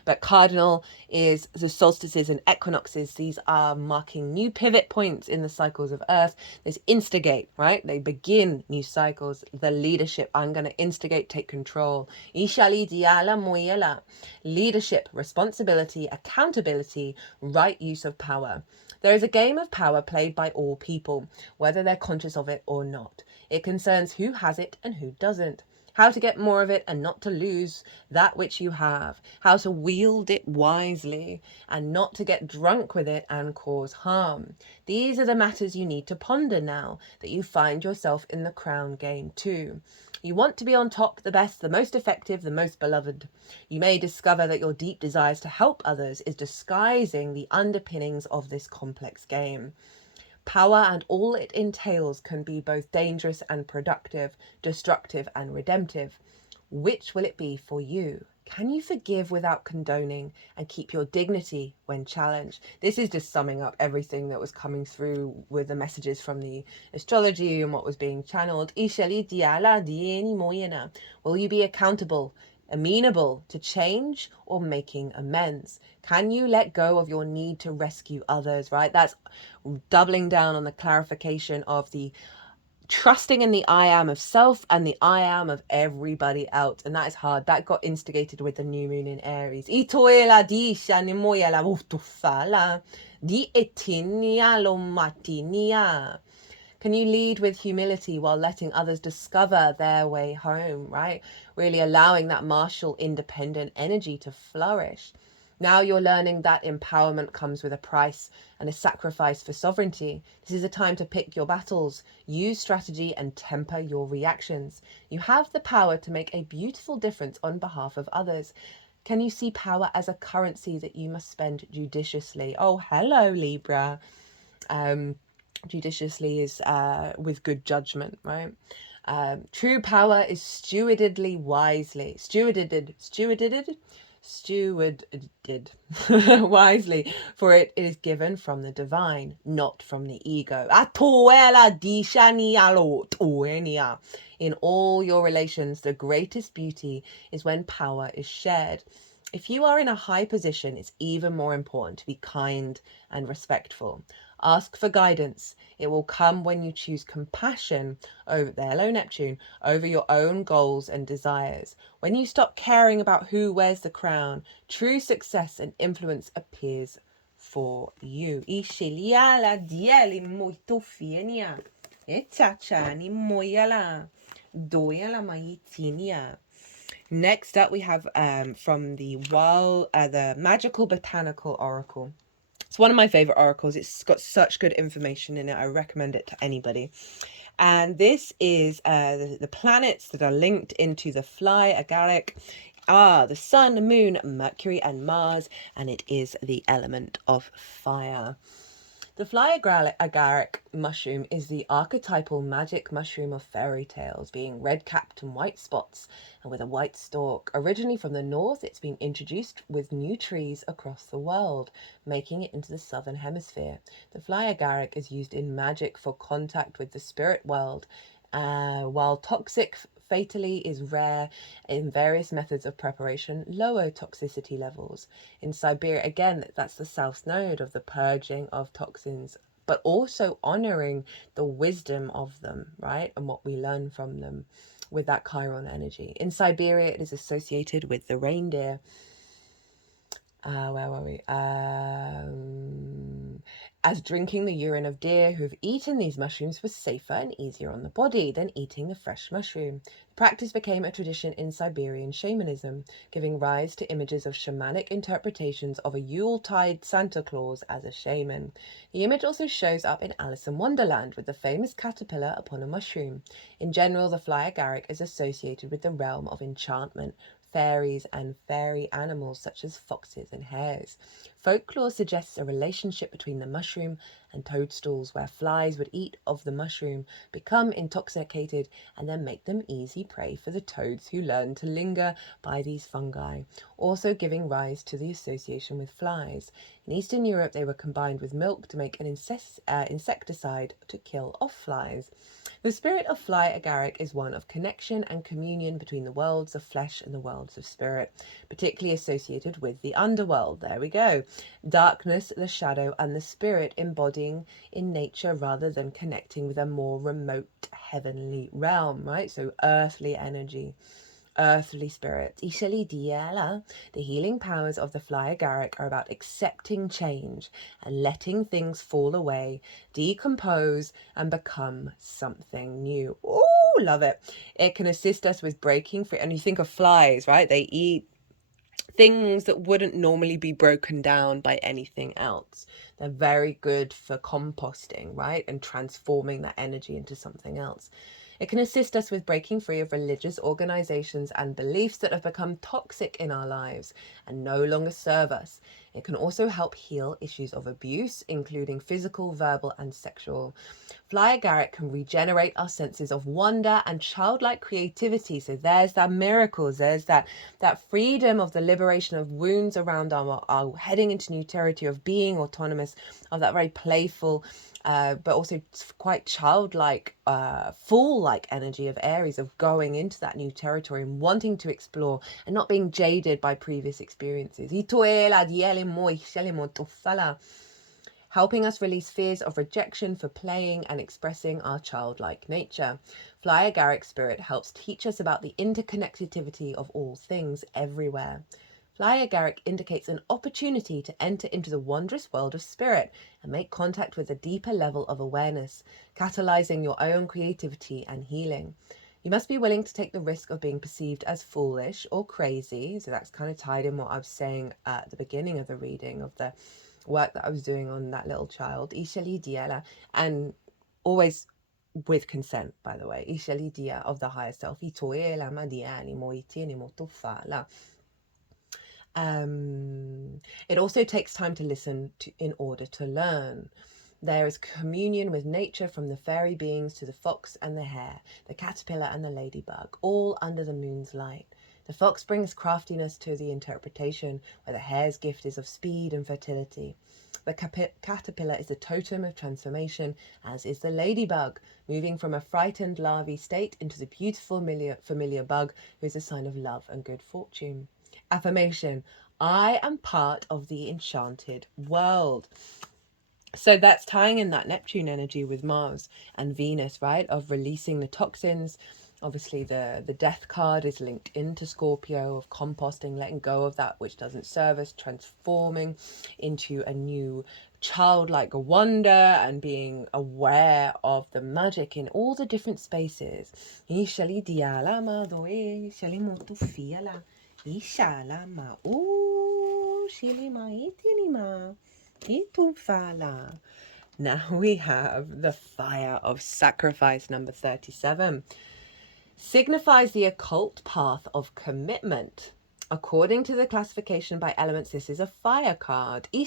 But cardinal is the solstices and equinoxes. These are marking new pivot points in the cycles of Earth. There's instigate, right? They begin new cycles. The leadership, I'm going to instigate, take control. Leadership, responsibility, accountability, right use of power. There is a game of power played by all people, whether they're conscious of it or not. It concerns who has it and who doesn't, how to get more of it and not to lose that which you have, how to wield it wisely and not to get drunk with it and cause harm. These are the matters you need to ponder now that you find yourself in the crown game too. You want to be on top, the best, the most effective, the most beloved. You may discover that your deep desires to help others is disguising the underpinnings of this complex game. Power and all it entails can be both dangerous and productive, destructive and redemptive. Which will it be for you? Can you forgive without condoning and keep your dignity when challenged? This is just summing up everything that was coming through with the messages from the astrology and what was being channeled. Will you be accountable, amenable to change or making amends? Can you let go of your need to rescue others, right? That's doubling down on the clarification of the trusting in the I am of self and the I am of everybody else. And that is hard. That got instigated with the new moon in Aries. Can you lead with humility while letting others discover their way home, right? Really allowing that martial, independent energy to flourish. Now you're learning that empowerment comes with a price and a sacrifice for sovereignty. This is a time to pick your battles, use strategy and temper your reactions. You have the power to make a beautiful difference on behalf of others. Can you see power as a currency that you must spend judiciously? Oh, hello, Libra. Judiciously is with good judgment, right? True power is stewarded wisely. Stewarded wisely, for it is given from the divine, not from the ego. In all your relations, the greatest beauty is when power is shared. If you are in a high position, it's even more important to be kind and respectful. Ask for guidance. It will come when you choose compassion over, hello Neptune, over your own goals and desires. When you stop caring about who wears the crown, true success and influence appears for you. Next up, we have from the Magical Botanical Oracle. It's one of my favorite oracles. It's got such good information in it. I recommend it to anybody. And this is the planets that are linked into the fly agaric are the Sun, Moon, Mercury, and Mars, and it is the element of fire. The fly agaric mushroom is the archetypal magic mushroom of fairy tales, being red-capped and white spots and with a white stalk. Originally from the north, it's been introduced with new trees across the world, making it into the southern hemisphere. The fly agaric is used in magic for contact with the spirit world, while toxic fatally is rare in various methods of preparation, lower toxicity levels. In Siberia, again, that's the south node of the purging of toxins, but also honoring the wisdom of them, right? And what we learn from them with that Chiron energy. In Siberia, it is associated with the reindeer. Where were we? as drinking the urine of deer who have eaten these mushrooms was safer and easier on the body than eating the fresh mushroom. The practice became a tradition in Siberian shamanism, giving rise to images of shamanic interpretations of a Yuletide Santa Claus as a shaman. The image also shows up in Alice in Wonderland with the famous caterpillar upon a mushroom. In general, the fly agaric is associated with the realm of enchantment, fairies and fairy animals such as foxes and hares. Folklore suggests a relationship between the mushroom and toadstools, where flies would eat of the mushroom, become intoxicated, and then make them easy prey for the toads who learn to linger by these fungi, also giving rise to the association with flies. In Eastern Europe, they were combined with milk to make an insecticide to kill off flies. The spirit of fly agaric is one of connection and communion between the worlds of flesh and the worlds of spirit, particularly associated with the underworld. There we go. Darkness, the shadow, and the spirit embodying in nature rather than connecting with a more remote heavenly realm, right? So earthly energy. Earthly spirits. The healing powers of the fly agaric are about accepting change and letting things fall away, decompose, and become something new. Oh, love it. It can assist us with breaking free. And you think of flies, right? They eat things that wouldn't normally be broken down by anything else. They're very good for composting, right? And transforming that energy into something else. It can assist us with breaking free of religious organizations and beliefs that have become toxic in our lives and no longer serve us. It can also help heal issues of abuse, including physical, verbal, and sexual. Fly agaric can regenerate our senses of wonder and childlike creativity. So there's that miracles, there's that freedom of the liberation of wounds around our heading into new territory, of being autonomous, of that very playful, but also quite childlike, fool-like energy of Aries, of going into that new territory and wanting to explore and not being jaded by previous experiences. Helping us release fears of rejection for playing and expressing our childlike nature. Fly agaric spirit helps teach us about the interconnectivity of all things everywhere. Fly agaric indicates an opportunity to enter into the wondrous world of spirit and make contact with a deeper level of awareness, catalyzing your own creativity and healing. You must be willing to take the risk of being perceived as foolish or crazy. So that's kind of tied in what I was saying at the beginning of the reading, of the work that I was doing on that little child, and always with consent, by the way, of the higher self. It also takes time to listen in order to learn. There is communion with nature, from the fairy beings to the fox and the hare, the caterpillar and the ladybug, all under the moon's light. The fox brings craftiness to the interpretation, where the hare's gift is of speed and fertility. The caterpillar is the totem of transformation, as is the ladybug, moving from a frightened larvae state into the beautiful familiar bug, who is a sign of love and good fortune. Affirmation: I am part of the enchanted world. So that's tying in that Neptune energy with Mars and Venus, right? Of releasing the toxins. Obviously, the death card is linked into Scorpio, of composting, letting go of that which doesn't serve us, transforming into a new childlike wonder and being aware of the magic in all the different spaces. Now we have the fire of sacrifice, number 37. Signifies the occult path of commitment. According to the classification by elements, this is a fire card. The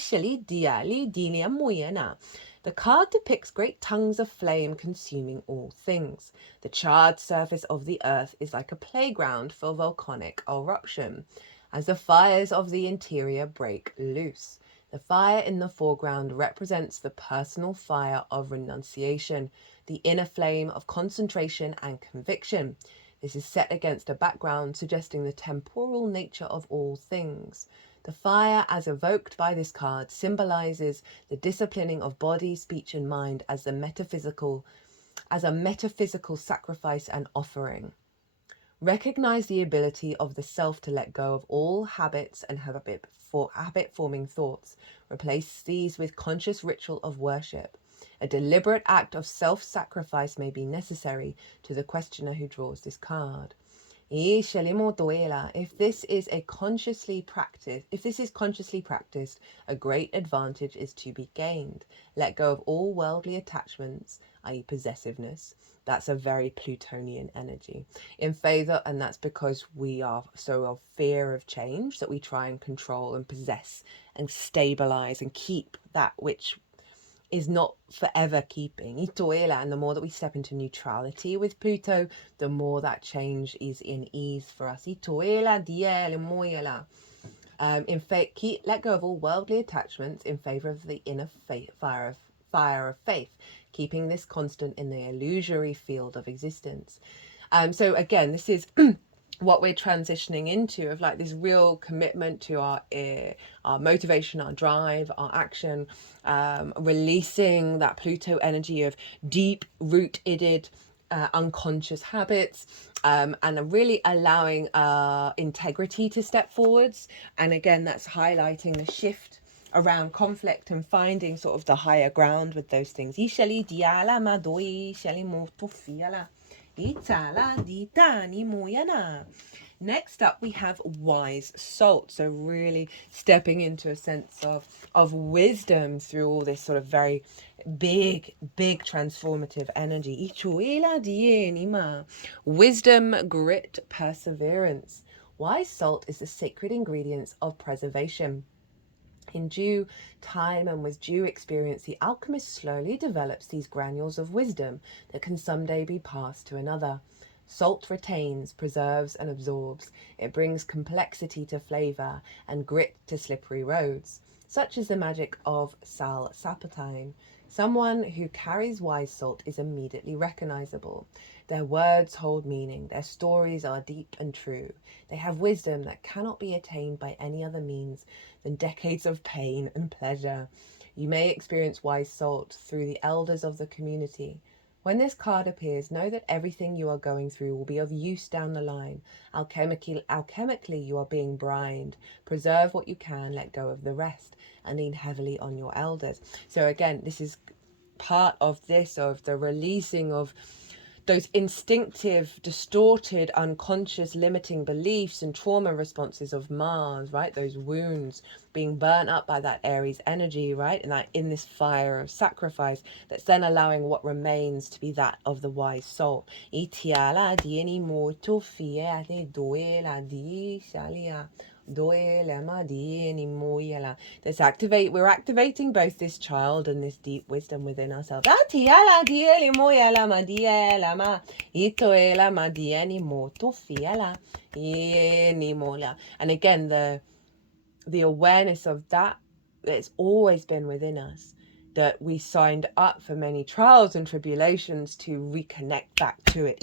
card depicts great tongues of flame consuming all things. The charred surface of the earth is like a playground for volcanic eruption, as the fires of the interior break loose. The fire in the foreground represents the personal fire of renunciation, the inner flame of concentration and conviction. This is set against a background suggesting the temporal nature of all things. The fire, as evoked by this card, symbolizes the disciplining of body, speech, and mind as a metaphysical sacrifice and offering. Recognize the ability of the self to let go of all habits and habit-forming thoughts. Replace these with conscious ritual of worship. A deliberate act of self-sacrifice may be necessary to the questioner who draws this card. If this is consciously practiced, a great advantage is to be gained. Let go of all worldly attachments, i.e. possessiveness. That's a very Plutonian energy. In favor, and that's because we are so of fear of change that we try and control and possess and stabilize and keep that which is not forever keeping. And the more that we step into neutrality with Pluto, the more that change is in ease for us. In fact, let go of all worldly attachments in favor of the inner fire of faith, keeping this constant in the illusory field of existence. So again, this is what we're transitioning into, of like this real commitment to our motivation, our drive, our action, releasing that Pluto energy of deep rooted unconscious habits, and really allowing integrity to step forwards. And again, that's highlighting the shift around conflict and finding sort of the higher ground with those things. Next up, we have wise salt. So really stepping into a sense of wisdom through all this sort of very big transformative energy. Wisdom, grit, perseverance. Wise salt is the sacred ingredients of preservation. In due time and with due experience, the alchemist slowly develops these granules of wisdom that can someday be passed to another. Salt retains, preserves, and absorbs. It brings complexity to flavor and grit to slippery roads. Such is the magic of Sal Sapatine. Someone who carries wise salt is immediately recognizable. Their words hold meaning. Their stories are deep and true. They have wisdom that cannot be attained by any other means than decades of pain and pleasure. You may experience wise salt through the elders of the community. When this card appears, know that everything you are going through will be of use down the line. Alchemically, you are being brined. Preserve what you can, let go of the rest, and lean heavily on your elders. So again, this is part of the releasing of those instinctive, distorted, unconscious, limiting beliefs and trauma responses of Mars, right? Those wounds being burnt up by that Aries energy, right? And that in this fire of sacrifice, that's then allowing what remains to be that of the wise soul. We're activating both this child and this deep wisdom within ourselves. And again, the awareness of that that's always been within us, that we signed up for many trials and tribulations to reconnect back to it.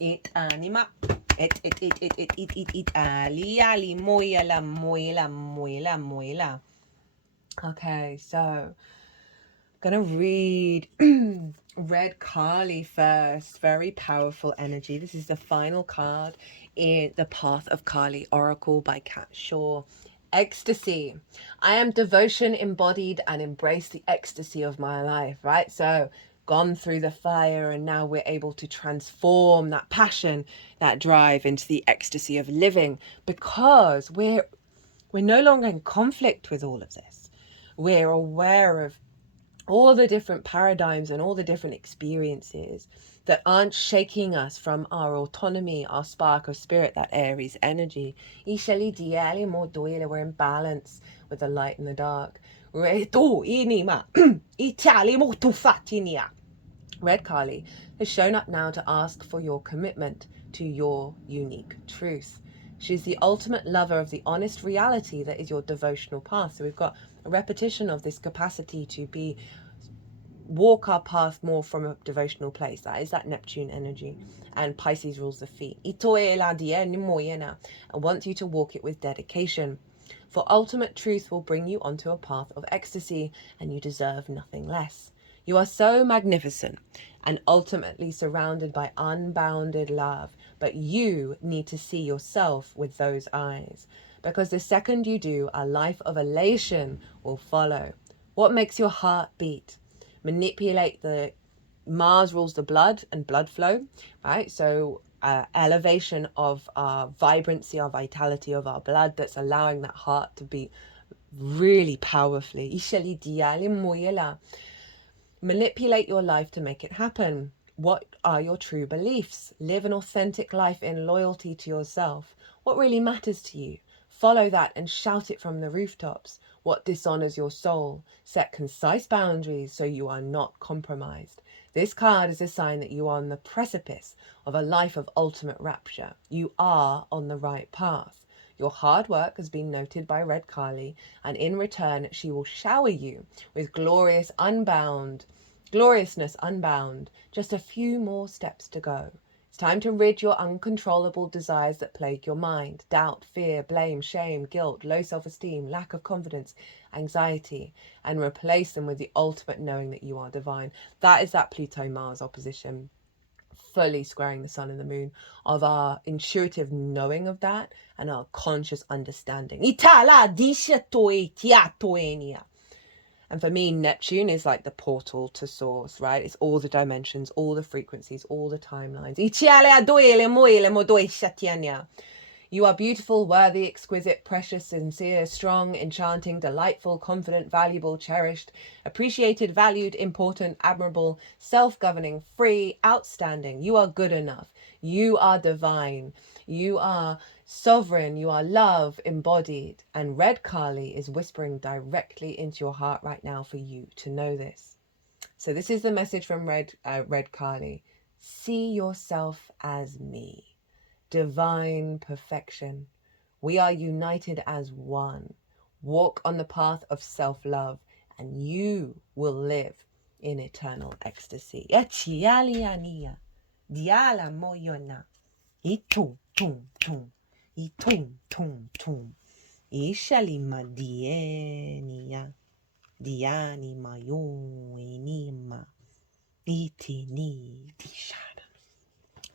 It anima. Okay, so gonna read Red Kali first. Very powerful energy. This is the final card in the Path of Kali Oracle by Kat Shaw. Ecstasy. I am devotion embodied and embrace the ecstasy of my life, right? So gone through the fire, and now we're able to transform that passion, that drive into the ecstasy of living, because we're no longer in conflict with all of this. We're aware of all the different paradigms and all the different experiences that aren't shaking us from our autonomy, our spark of spirit, that Aries energy. We're in balance with the light and the dark. Red Kali has shown up now to ask for your commitment to your unique truth. She's the ultimate lover of the honest reality that is your devotional path. So we've got a repetition of this capacity to walk our path more from a devotional place. That is that Neptune energy. And Pisces rules the feet. And wants you to walk it with dedication. For ultimate truth will bring you onto a path of ecstasy, and you deserve nothing less. You are so magnificent and ultimately surrounded by unbounded love, but you need to see yourself with those eyes, because the second you do, a life of elation will follow. What makes your heart beat? Manipulate the Mars rules the blood and blood flow, right? So elevation of our vibrancy, our vitality of our blood, that's allowing that heart to beat really powerfully. Manipulate your life to make it happen. What are your true beliefs? Live an authentic life in loyalty to yourself. What really matters to you? Follow that and shout it from the rooftops. What dishonors your soul? Set concise boundaries so you are not compromised. This card is a sign that you are on the precipice of a life of ultimate rapture. You are on the right path. Your hard work has been noted by Red Kali, and in return she will shower you with gloriousness unbound. Just a few more steps to go. It's time to rid your uncontrollable desires that plague your mind. Doubt, fear, blame, shame, guilt, low self-esteem, lack of confidence, anxiety, and replace them with the ultimate knowing that you are divine. That is that Pluto-Mars opposition, fully squaring the sun and the moon, of our intuitive knowing of that and our conscious understanding. And for me, Neptune is like the portal to source, right? It's all the dimensions, all the frequencies, all the timelines. You are beautiful, worthy, exquisite, precious, sincere, strong, enchanting, delightful, confident, valuable, cherished, appreciated, valued, important, admirable, self-governing, free, outstanding. You are good enough. You are divine. You are sovereign. You are love embodied. And Red Kali is whispering directly into your heart right now for you to know this. So this is the message from Red Kali. See yourself as me. Divine perfection. We are united as one. Walk on the path of self-love and you will live in eternal ecstasy.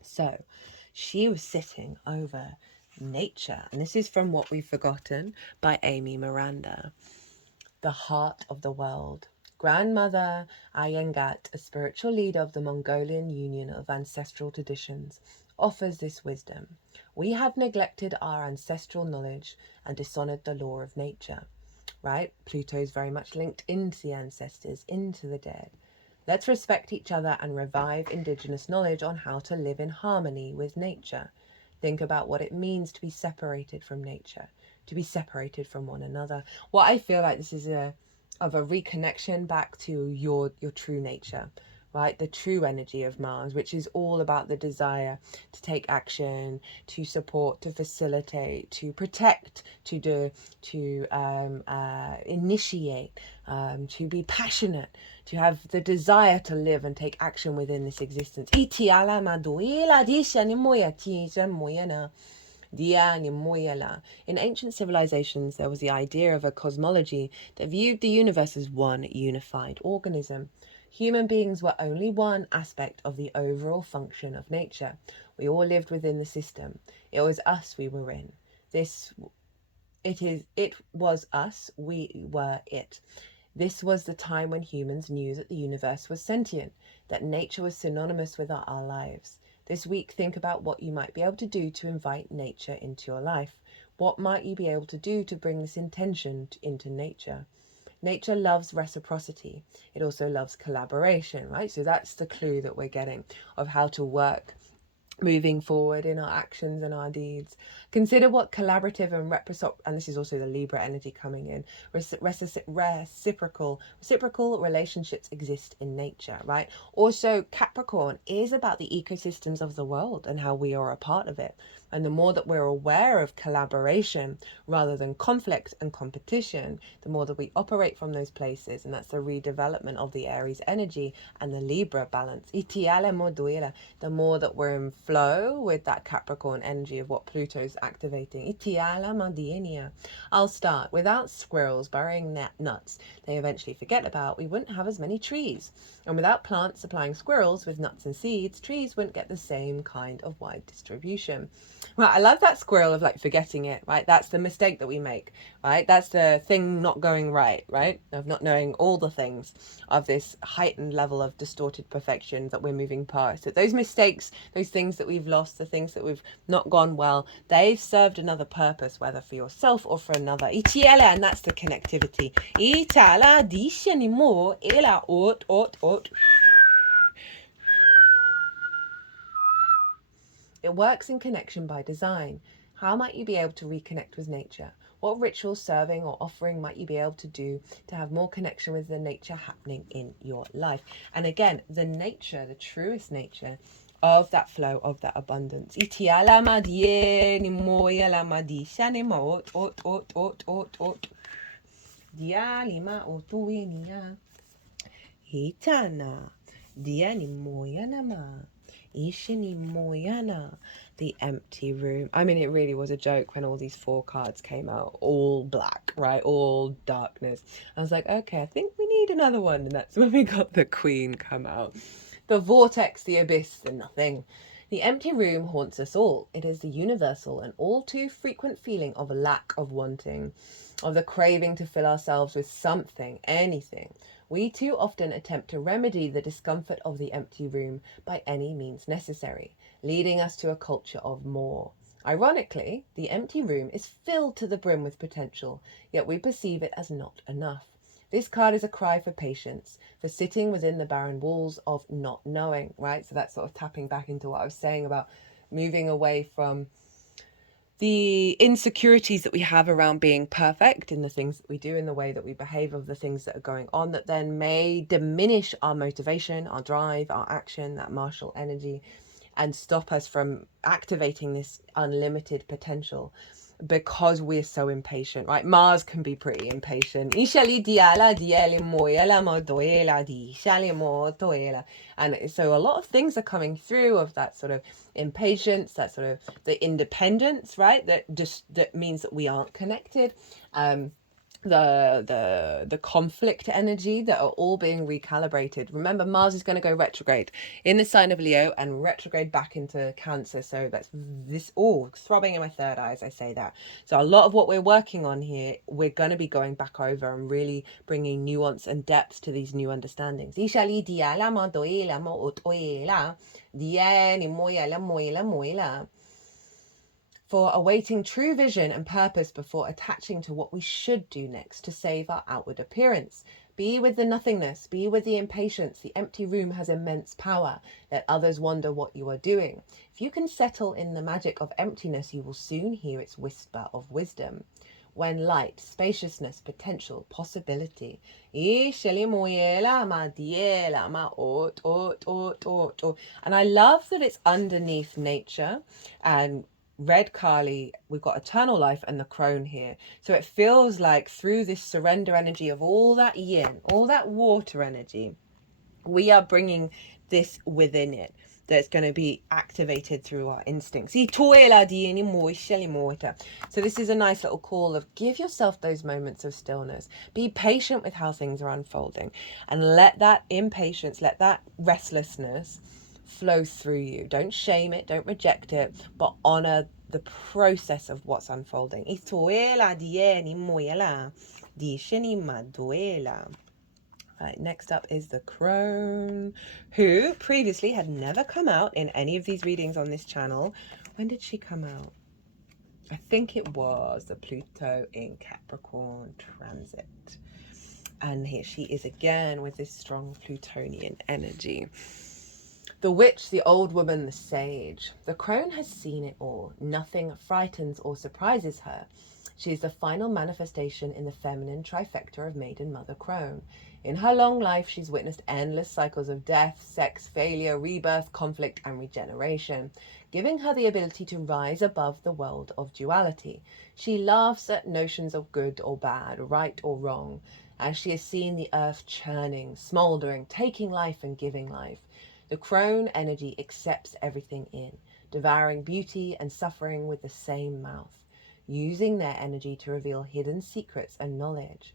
So she was sitting over nature, and this is from What We've Forgotten by Amy Miranda. The heart of the world. Grandmother Ayangat, a spiritual leader of the Mongolian Union of Ancestral Traditions, offers this wisdom. We have neglected our ancestral knowledge and dishonored the law of nature, right? Pluto is very much linked into the ancestors, into the dead. Let's respect each other and revive Indigenous knowledge on how to live in harmony with nature. Think about what it means to be separated from nature, to be separated from one another. What I feel like this is of a reconnection back to your true nature, right? The true energy of Mars, which is all about the desire to take action, to support, to facilitate, to protect, to initiate, to be passionate, to have the desire to live and take action within this existence. In ancient civilizations, there was the idea of a cosmology that viewed the universe as one unified organism. Human beings were only one aspect of the overall function of nature. We all lived within the system. It was us we were in. It was us, we were it. This was the time when humans knew that the universe was sentient, that nature was synonymous with our lives. This week, think about what you might be able to do to invite nature into your life. What might you be able to do to bring this intention into nature? Nature loves reciprocity. It also loves collaboration, right? So that's the clue that we're getting of how to work moving forward in our actions and our deeds. Consider what collaborative and and this is also the Libra energy coming in, reciprocal relationships exist in nature, right? Also, Capricorn is about the ecosystems of the world and how we are a part of it. And the more that we're aware of collaboration rather than conflict and competition, the more that we operate from those places. And that's the redevelopment of the Aries energy and the Libra balance. The more that we're in flow with that Capricorn energy of what Pluto's activating. I'll start. Without squirrels burying nuts they eventually forget about, we wouldn't have as many trees. And without plants supplying squirrels with nuts and seeds, trees wouldn't get the same kind of wide distribution. Right, I love that squirrel of like forgetting it, right? That's the mistake that we make, right? That's the thing not going right, right? Of not knowing all the things of this heightened level of distorted perfection that we're moving past. That those mistakes, those things that we've lost, the things that we've not gone well, they've served another purpose, whether for yourself or for another. And that's the connectivity. It works in connection by design. How might you be able to reconnect with nature? What ritual, serving or offering might you be able to do to have more connection with the nature happening in your life? And again, the nature, the truest nature of that flow, of that abundance. The empty room. I mean, it really was a joke when all these 4 cards came out, all black, right? All darkness. I was like, okay, I think we need another one. And that's when we got the Queen come out. The vortex, the abyss, the nothing. The empty room haunts us all. It is the universal and all too frequent feeling of a lack of wanting, of the craving to fill ourselves with something, anything. We too often attempt to remedy the discomfort of the empty room by any means necessary, leading us to a culture of more. Ironically, the empty room is filled to the brim with potential, yet we perceive it as not enough. This card is a cry for patience, for sitting within the barren walls of not knowing, right? So that's sort of tapping back into what I was saying about moving away from the insecurities that we have around being perfect in the things that we do, in the way that we behave, of the things that are going on that then may diminish our motivation, our drive, our action, that martial energy, and stop us from activating this unlimited potential because we're so impatient, right? Mars can be pretty impatient. And so a lot of things are coming through of that sort of impatience, that sort of the independence, right? That means that we aren't connected. The conflict energy that are all being recalibrated. Remember, Mars is going to go retrograde in the sign of Leo and retrograde back into Cancer. So that's this all throbbing in my third eye as I say that. So a lot of what we're working on here, we're going to be going back over and really bringing nuance and depth to these new understandings. For awaiting true vision and purpose before attaching to what we should do next to save our outward appearance. Be with the nothingness, be with the impatience. The empty room has immense power. Let others wonder what you are doing. If you can settle in the magic of emptiness, you will soon hear its whisper of wisdom. When light, spaciousness, potential, possibility. And I love that it's underneath nature and Red Kali, we've got eternal life and the crone here. So it feels like through this surrender energy of all that yin, all that water energy, we are bringing this within it that's going to be activated through our instincts. So this is a nice little call of give yourself those moments of stillness. Be patient with how things are unfolding and let that impatience, let that restlessness flow through you. Don't shame it, don't reject it, but honor the process of what's unfolding. Right, next up is the crone, who previously had never come out in any of these readings on this channel. When did she come out? I think it was the Pluto in Capricorn transit. And here she is again with this strong Plutonian energy. The witch, the old woman, the sage. The crone has seen it all. Nothing frightens or surprises her. She is the final manifestation in the feminine trifecta of maiden mother crone. In her long life, she's witnessed endless cycles of death, sex, failure, rebirth, conflict, and regeneration, giving her the ability to rise above the world of duality. She laughs at notions of good or bad, right or wrong, as she has seen the earth churning, smouldering, taking life and giving life. The crone energy accepts everything in. devouring beauty and suffering with the same mouth, using their energy to reveal hidden secrets and knowledge.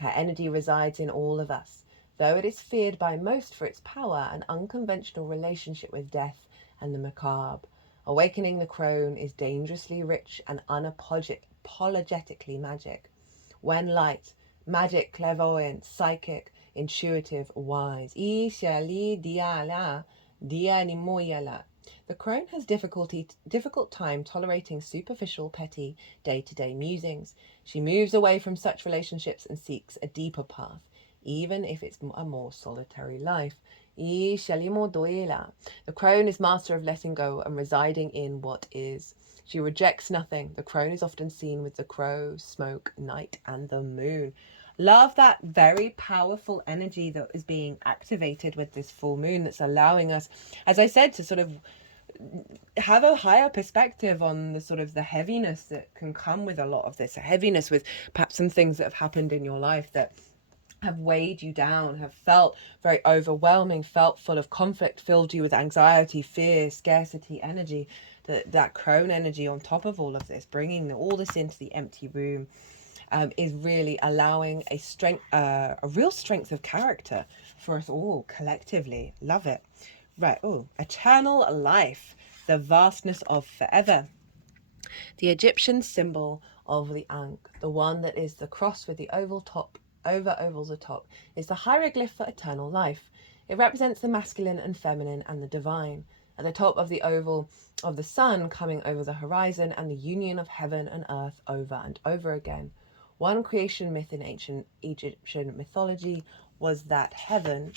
Her energy resides in all of us, though it is feared by most for its power and unconventional relationship with death and the macabre. Awakening the crone is dangerously rich and unapologetically magic. When light, magic, clairvoyant, psychic, intuitive, wise. The crone has difficult time tolerating superficial, petty, day-to-day musings. She moves away from such relationships and seeks a deeper path, even if it's a more solitary life. The crone is master of letting go and residing in what is. She rejects nothing. The crone is often seen with the crow, smoke, night, and the moon. Love that very powerful energy that is being activated with this full moon, that's allowing us, as I said, to sort of have a higher perspective on the sort of the heaviness that can come with a lot of this, a heaviness with perhaps some things that have happened in your life that have weighed you down, have felt very overwhelming, felt full of conflict, filled you with anxiety, fear, scarcity energy. That crone energy on top of all of this, bringing all this into the empty room, is really allowing a real strength of character for us all collectively. Love it. Right. Oh, eternal life, the vastness of forever. The Egyptian symbol of the Ankh, the one that is the cross with the ovals atop, is the hieroglyph for eternal life. It represents the masculine and feminine and the divine. At the top of the oval of the sun coming over the horizon, and the union of heaven and earth over and over again. One creation myth in ancient Egyptian mythology was that heaven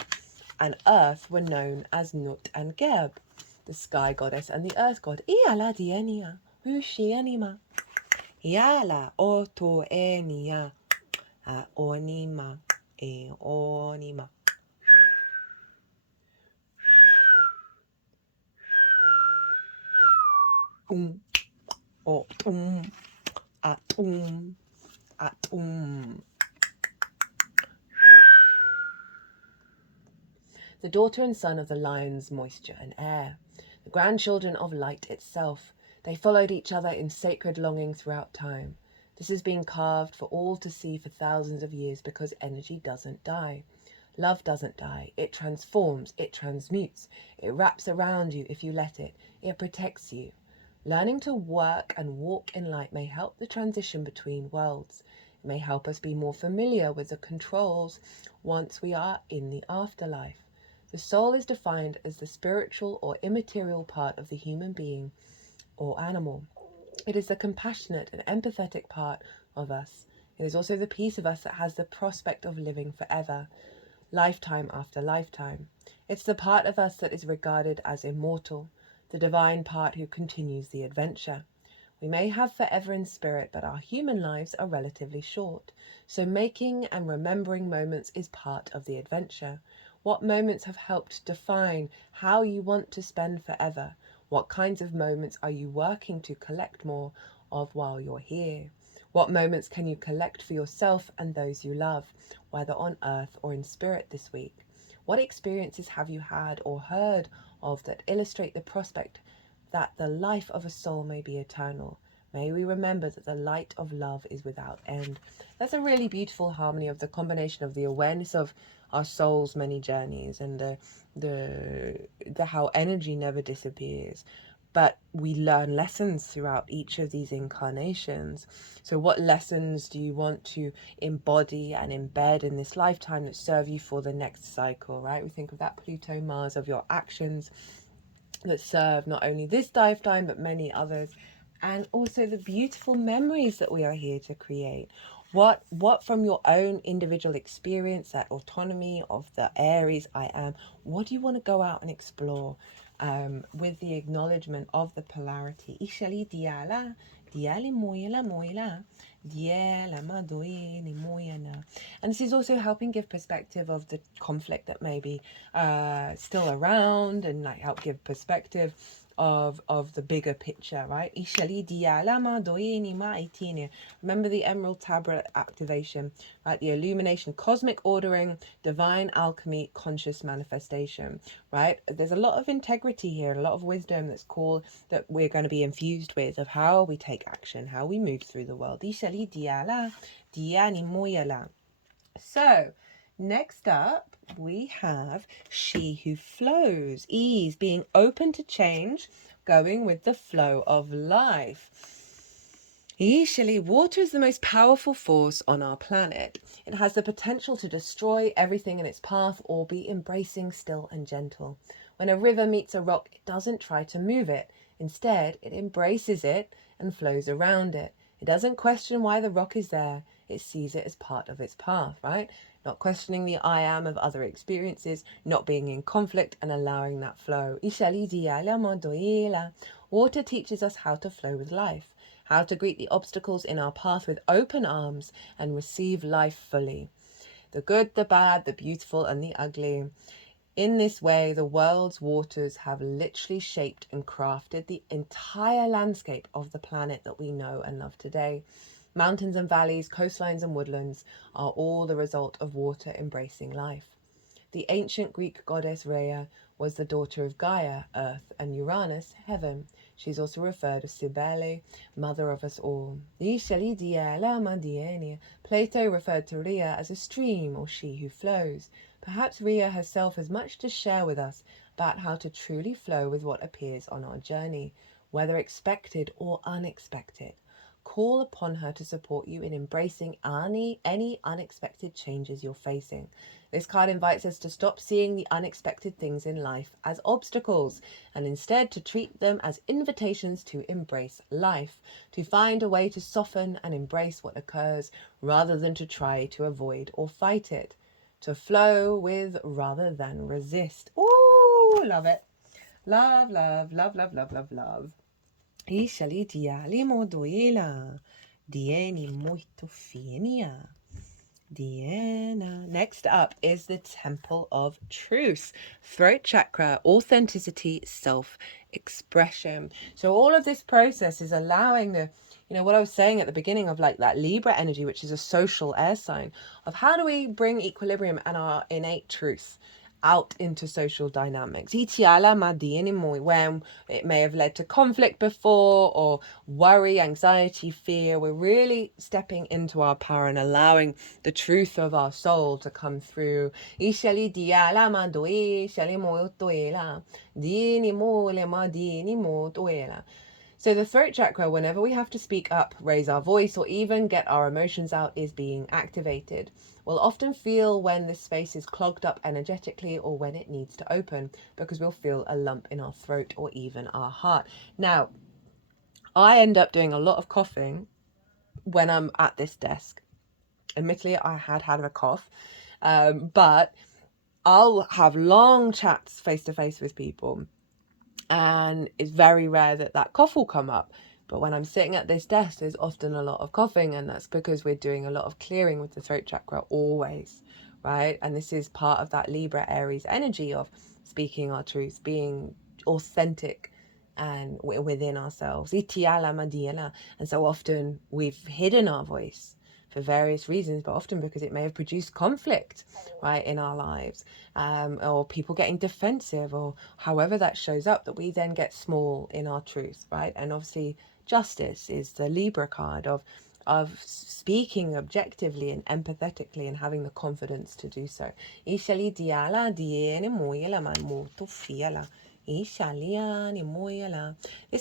and earth were known as Nut and Geb, the sky goddess and the earth god. Iala dienia, ushianima. Iala oto enia, onima, onima. Atum, atum. The daughter and son of the lion's moisture and air, the grandchildren of light itself, they followed each other in sacred longing throughout time. This has been carved for all to see for thousands of years because energy doesn't die. Love doesn't die. It transforms, it transmutes, it wraps around you if you let it, it protects you. Learning to work and walk in light may help the transition between worlds. It may help us be more familiar with the controls once we are in the afterlife. The soul is defined as the spiritual or immaterial part of the human being or animal. It is the compassionate and empathetic part of us. It is also the piece of us that has the prospect of living forever, lifetime after lifetime. It's the part of us that is regarded as immortal, the divine part who continues the adventure. We may have forever in spirit, but our human lives are relatively short, so making and remembering moments is part of the adventure. What moments have helped define how you want to spend forever? What kinds of moments are you working to collect more of while you're here? What moments can you collect for yourself and those you love, whether on earth or in spirit this week? What experiences have you had or heard of that illustrate the prospect that the life of a soul may be eternal? May we remember that the light of love is without end. That's a really beautiful harmony of the combination of the awareness of our soul's many journeys and the how energy never disappears, but we learn lessons throughout each of these incarnations. So what lessons do you want to embody and embed in this lifetime that serve you for the next cycle, right? We think of that Pluto Mars of your actions that serve not only this lifetime but many others, and also the beautiful memories that we are here to create. What from your own individual experience, that autonomy of the Aries I am, what do you want to go out and explore with the acknowledgement of the polarity? Ishali diala, diali moyela moyela, diela madoini moyana. And this is also helping give perspective of the conflict that may be still around, and like help give perspective of the bigger picture, right? Remember the Emerald Tablet activation, right? The illumination, cosmic ordering, divine alchemy, conscious manifestation, right? There's a lot of integrity here, a lot of wisdom that's called, that we're going to be infused with, of how we take action, how we move through the world. So next up, we have she who flows. Ease, being open to change, going with the flow of life. Usually, water is the most powerful force on our planet. It has the potential to destroy everything in its path or be embracing, still and gentle. When a river meets a rock, it doesn't try to move it. Instead, it embraces it and flows around it. It doesn't question why the rock is there. It sees it as part of its path, right? Not questioning the I am of other experiences, not being in conflict and allowing that flow. Water teaches us how to flow with life, how to greet the obstacles in our path with open arms and receive life fully. The good, the bad, the beautiful and the ugly. In this way, the world's waters have literally shaped and crafted the entire landscape of the planet that we know and love today. Mountains and valleys, coastlines and woodlands are all the result of water embracing life. The ancient Greek goddess Rhea was the daughter of Gaia, earth, and Uranus, heaven. She's also referred as Cybele, mother of us all. Plato referred to Rhea as a stream, or she who flows. Perhaps Rhea herself has much to share with us about how to truly flow with what appears on our journey, whether expected or unexpected. Call upon her to support you in embracing any unexpected changes you're facing. This card invites us to stop seeing the unexpected things in life as obstacles and instead to treat them as invitations to embrace life, to find a way to soften and embrace what occurs rather than to try to avoid or fight it, to flow with rather than resist. Ooh, love it. Love, love, love, love, love, love, love. Next up is the Temple of Truth, throat chakra, authenticity, self-expression. So all of this process is allowing the, what I was saying at the beginning of like that Libra energy, which is a social air sign, of how do we bring equilibrium and our innate truth out into social dynamics. When it may have led to conflict before, or worry, anxiety, fear, we're really stepping into our power and allowing the truth of our soul to come through. So the throat chakra, whenever we have to speak up, raise our voice, or even get our emotions out, is being activated. We'll often feel when this space is clogged up energetically or when it needs to open, because we'll feel a lump in our throat or even our heart. Now, I end up doing a lot of coughing when I'm at this desk. Admittedly, I had a cough, but I'll have long chats face to face with people, and it's very rare that that cough will come up. But when I'm sitting at this desk, there's often a lot of coughing, and that's because we're doing a lot of clearing with the throat chakra always, right? And this is part of that Libra Aries energy of speaking our truth, being authentic and within ourselves. And so often we've hidden our voice for various reasons, but often because it may have produced conflict, right, in our lives, or people getting defensive, or however that shows up, that we then get small in our truth, right? And obviously justice is the Libra card of speaking objectively and empathetically and having the confidence to do so. This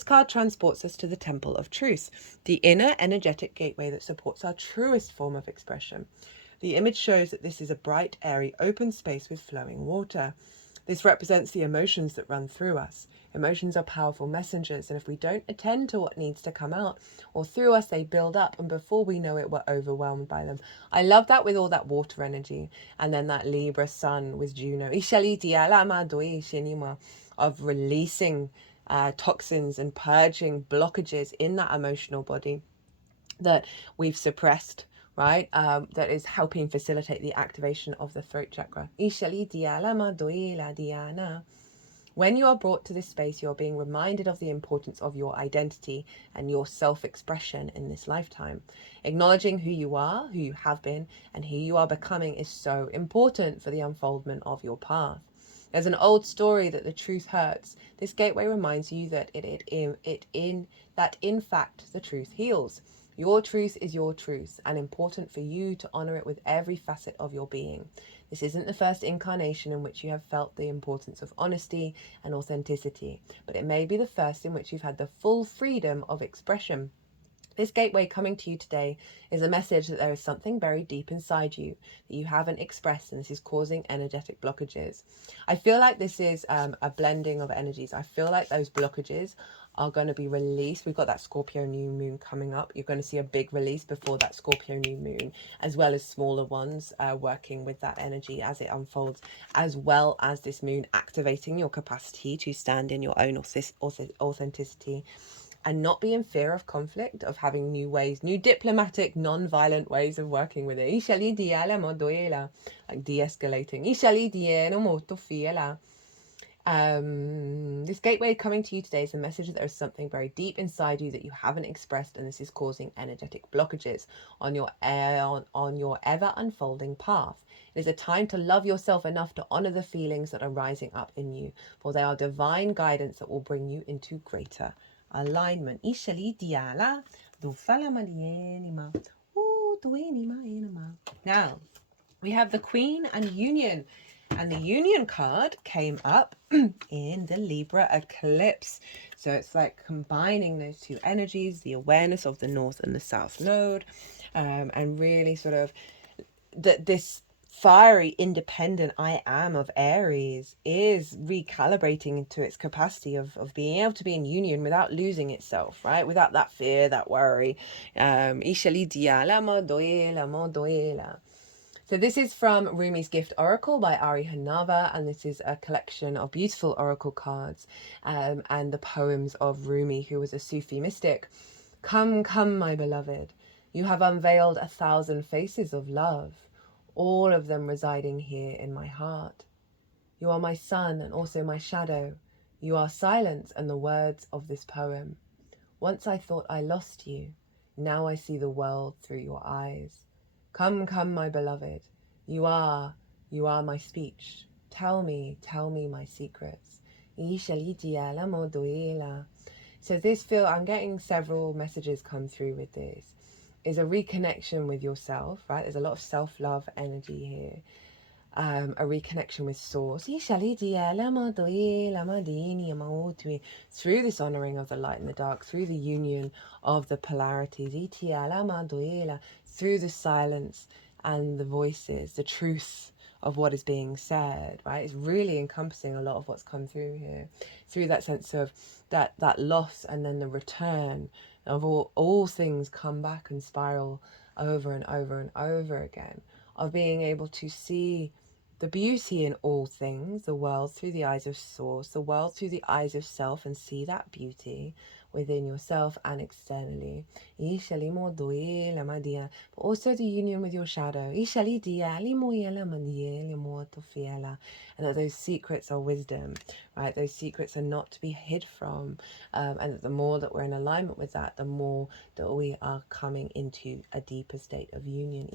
card transports us to the Temple of Truth, the inner energetic gateway that supports our truest form of expression. The image shows that this is a bright, airy, open space with flowing water. This represents the emotions that run through us. Emotions are powerful messengers, and if we don't attend to what needs to come out or through us, they build up, and before we know it, we're overwhelmed by them. I love that with all that water energy, and then that Libra sun with Juno, of releasing toxins and purging blockages in that emotional body that we've suppressed, right? That is helping facilitate the activation of the throat chakra. When you are brought to this space, you're being reminded of the importance of your identity and your self-expression in this lifetime. Acknowledging who you are, who you have been, and who you are becoming is so important for the unfoldment of your path. There's an old story that the truth hurts. This gateway reminds you that in fact the truth heals. Your truth is your truth, and important for you to honor it with every facet of your being. This isn't the first incarnation in which you have felt the importance of honesty and authenticity, but it may be the first in which you've had the full freedom of expression. This gateway coming to you today is a message that there is something buried deep inside you that you haven't expressed, and this is causing energetic blockages. I feel like this is a blending of energies. I feel like those blockages are going to be released. We've got that Scorpio new moon coming up. You're going to see a big release before that Scorpio new moon, as well as smaller ones working with that energy as it unfolds, as well as this moon activating your capacity to stand in your own authenticity and not be in fear of conflict, of having new ways, new diplomatic, non-violent ways of working with it. Like de-escalating. This gateway coming to you today is a message that there is something very deep inside you that you haven't expressed, and this is causing energetic blockages on your ever unfolding path. It is a time to love yourself enough to honor the feelings that are rising up in you, for they are divine guidance that will bring you into greater alignment. Now, we have the Queen and Union. And the Union card came up in the Libra eclipse. So it's like combining those two energies, the awareness of the North and the South Node, and really sort of this fiery, independent I am of Aries is recalibrating into its capacity of being able to be in union without losing itself, right? Without that fear, that worry. So this is from Rumi's Gift Oracle by Ari Hanava, and this is a collection of beautiful oracle cards and the poems of Rumi, who was a Sufi mystic. Come, come, my beloved, you have unveiled 1,000 faces of love, all of them residing here in my heart. You are my sun and also my shadow. You are silence and the words of this poem. Once I thought I lost you. Now I see the world through your eyes. Come, come, my beloved. You are my speech. Tell me my secrets. So I'm getting several messages come through with this. Is a reconnection with yourself, right? There's a lot of self-love energy here. A reconnection with source. Through this honoring of the light and the dark, through the union of the polarities, through the silence and the voices, the truth of what is being said, right? It's really encompassing a lot of what's come through here, through that sense of that loss and then the return of all things come back and spiral over and over and over again, of being able to see the beauty in all things, the world through the eyes of source, the world through the eyes of self, and see that beauty within yourself and externally. But also the union with your shadow. And that those secrets are wisdom, right? Those secrets are not to be hid from. And that the more that we're in alignment with that, the more that we are coming into a deeper state of union.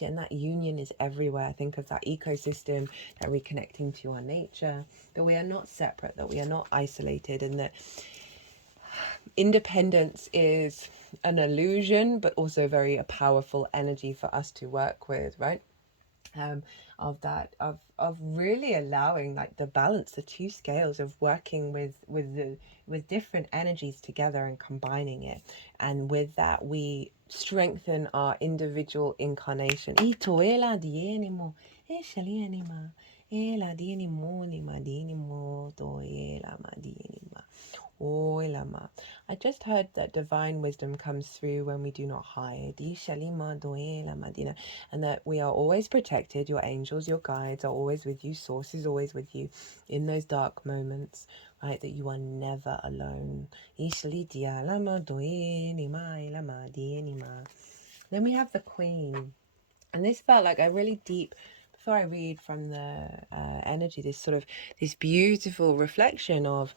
And that union is everywhere. Think of that ecosystem, that reconnecting to our nature, that we are not separate, that we are not isolated, and that independence is an illusion, but also very a powerful energy for us to work with, right? Of really allowing like the balance, the two scales of working with different energies together and combining it, and with that we strengthen our individual incarnation. I just heard that divine wisdom comes through when we do not hide, and that we are always protected. Your angels, your guides are always with you. Source is always with you in those dark moments, right? That you are never alone. Then we have the Queen, and this felt like a really deep before I read from the energy, this beautiful reflection of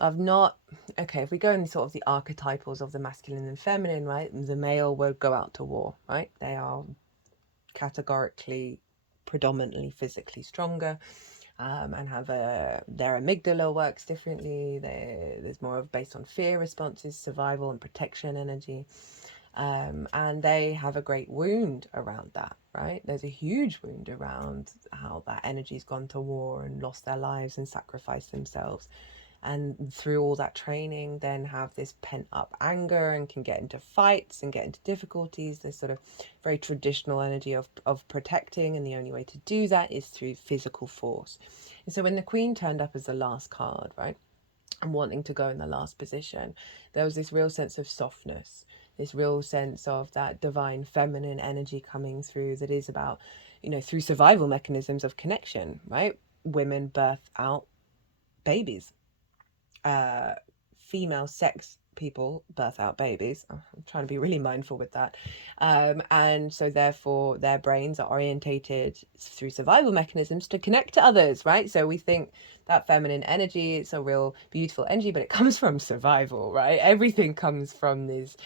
not, okay, if we go in sort of the archetypals of the masculine and feminine, right, the male would go out to war, right? They are categorically predominantly physically stronger, and have their amygdala works differently. There's more of based on fear responses, survival and protection energy, and they have a great wound around that, right? There's a huge wound around how that energy's gone to war and lost their lives and sacrificed themselves, and through all that training then have this pent up anger and can get into fights and get into difficulties. This sort of very traditional energy of protecting, and the only way to do that is through physical force. And so when the Queen turned up as the last card, right, and wanting to go in the last position, there was this real sense of softness, this real sense of that divine feminine energy coming through, that is about, through survival mechanisms of connection, right? Women birth out babies. Female sex people birth out babies. I'm trying to be really mindful with that. And so therefore their brains are orientated through survival mechanisms to connect to others, right? So we think that feminine energy, it's a real beautiful energy, but it comes from survival, right? Everything comes from this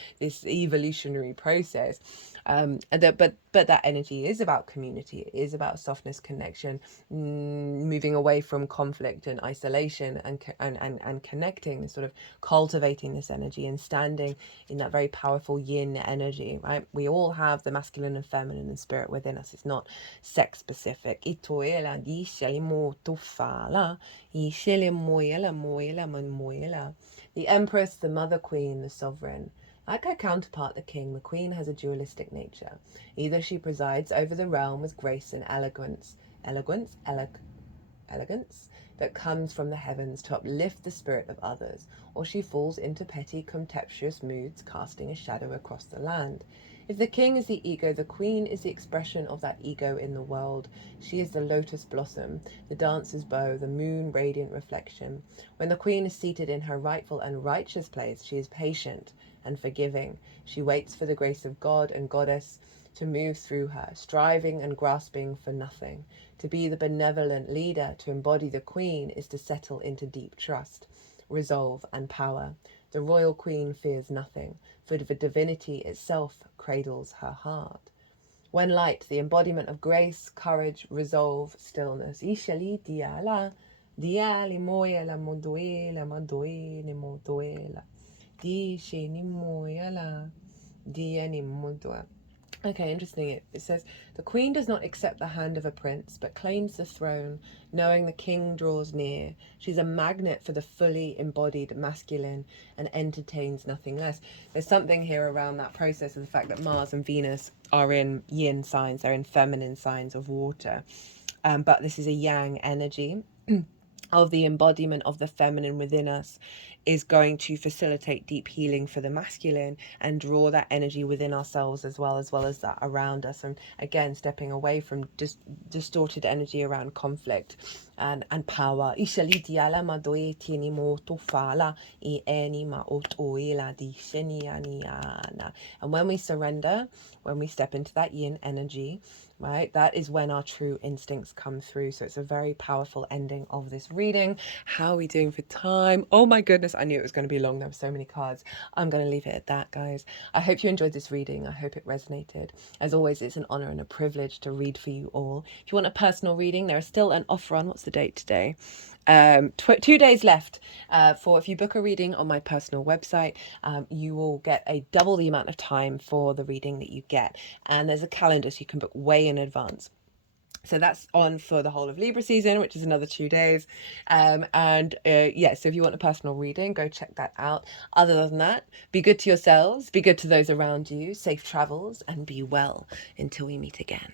evolutionary process. But that energy is about community. It is about softness, connection, moving away from conflict and isolation, and connecting, sort of cultivating this energy and standing in that very powerful yin energy, right? We all have the masculine and feminine and spirit within us. It's not sex specific. The Empress, the Mother Queen, the Sovereign. Like her counterpart, the king, the queen has a dualistic nature. Either she presides over the realm with grace and elegance that comes from the heavens to uplift the spirit of others, or she falls into petty, contemptuous moods, casting a shadow across the land. If the king is the ego, the queen is the expression of that ego in the world. She is the lotus blossom, the dancer's bow, the moon radiant reflection. When the queen is seated in her rightful and righteous place, she is patient and forgiving. She waits for the grace of God and goddess to move through her, striving and grasping for nothing. To be the benevolent leader, to embody the queen, is to settle into deep trust, resolve and power. The royal queen fears nothing, for the divinity itself cradles her heart. When light, the embodiment of grace, courage, resolve, stillness. Ishali diala, diali moyela moduela, maduele moduela. Di sheni moyela, diani modua. Okay, interesting. It says, the queen does not accept the hand of a prince, but claims the throne, knowing the king draws near. She's a magnet for the fully embodied masculine and entertains nothing less. There's something here around that process of the fact that Mars and Venus are in yin signs, they're in feminine signs of water. But this is a yang energy of the embodiment of the feminine within us, is going to facilitate deep healing for the masculine and draw that energy within ourselves as well as that around us. And again, stepping away from distorted energy around conflict and power. And when we surrender, when we step into that yin energy, right, that is when our true instincts come through. So it's a very powerful ending of this reading. How are we doing for time? Oh my goodness, I knew it was going to be long. There were so many cards. I'm going to leave it at that, guys. I hope you enjoyed this reading. I hope it resonated. As always, it's an honor and a privilege to read for you all. If you want a personal reading, there is still an offer on, what's the date today? 2 days left for, if you book a reading on my personal website, you will get a double the amount of time for the reading that you get. And there's a calendar, so you can book way in advance. So that's on for the whole of Libra season, which is another 2 days. So if you want a personal reading, go check that out. Other than that, be good to yourselves, be good to those around you, safe travels, and be well until we meet again.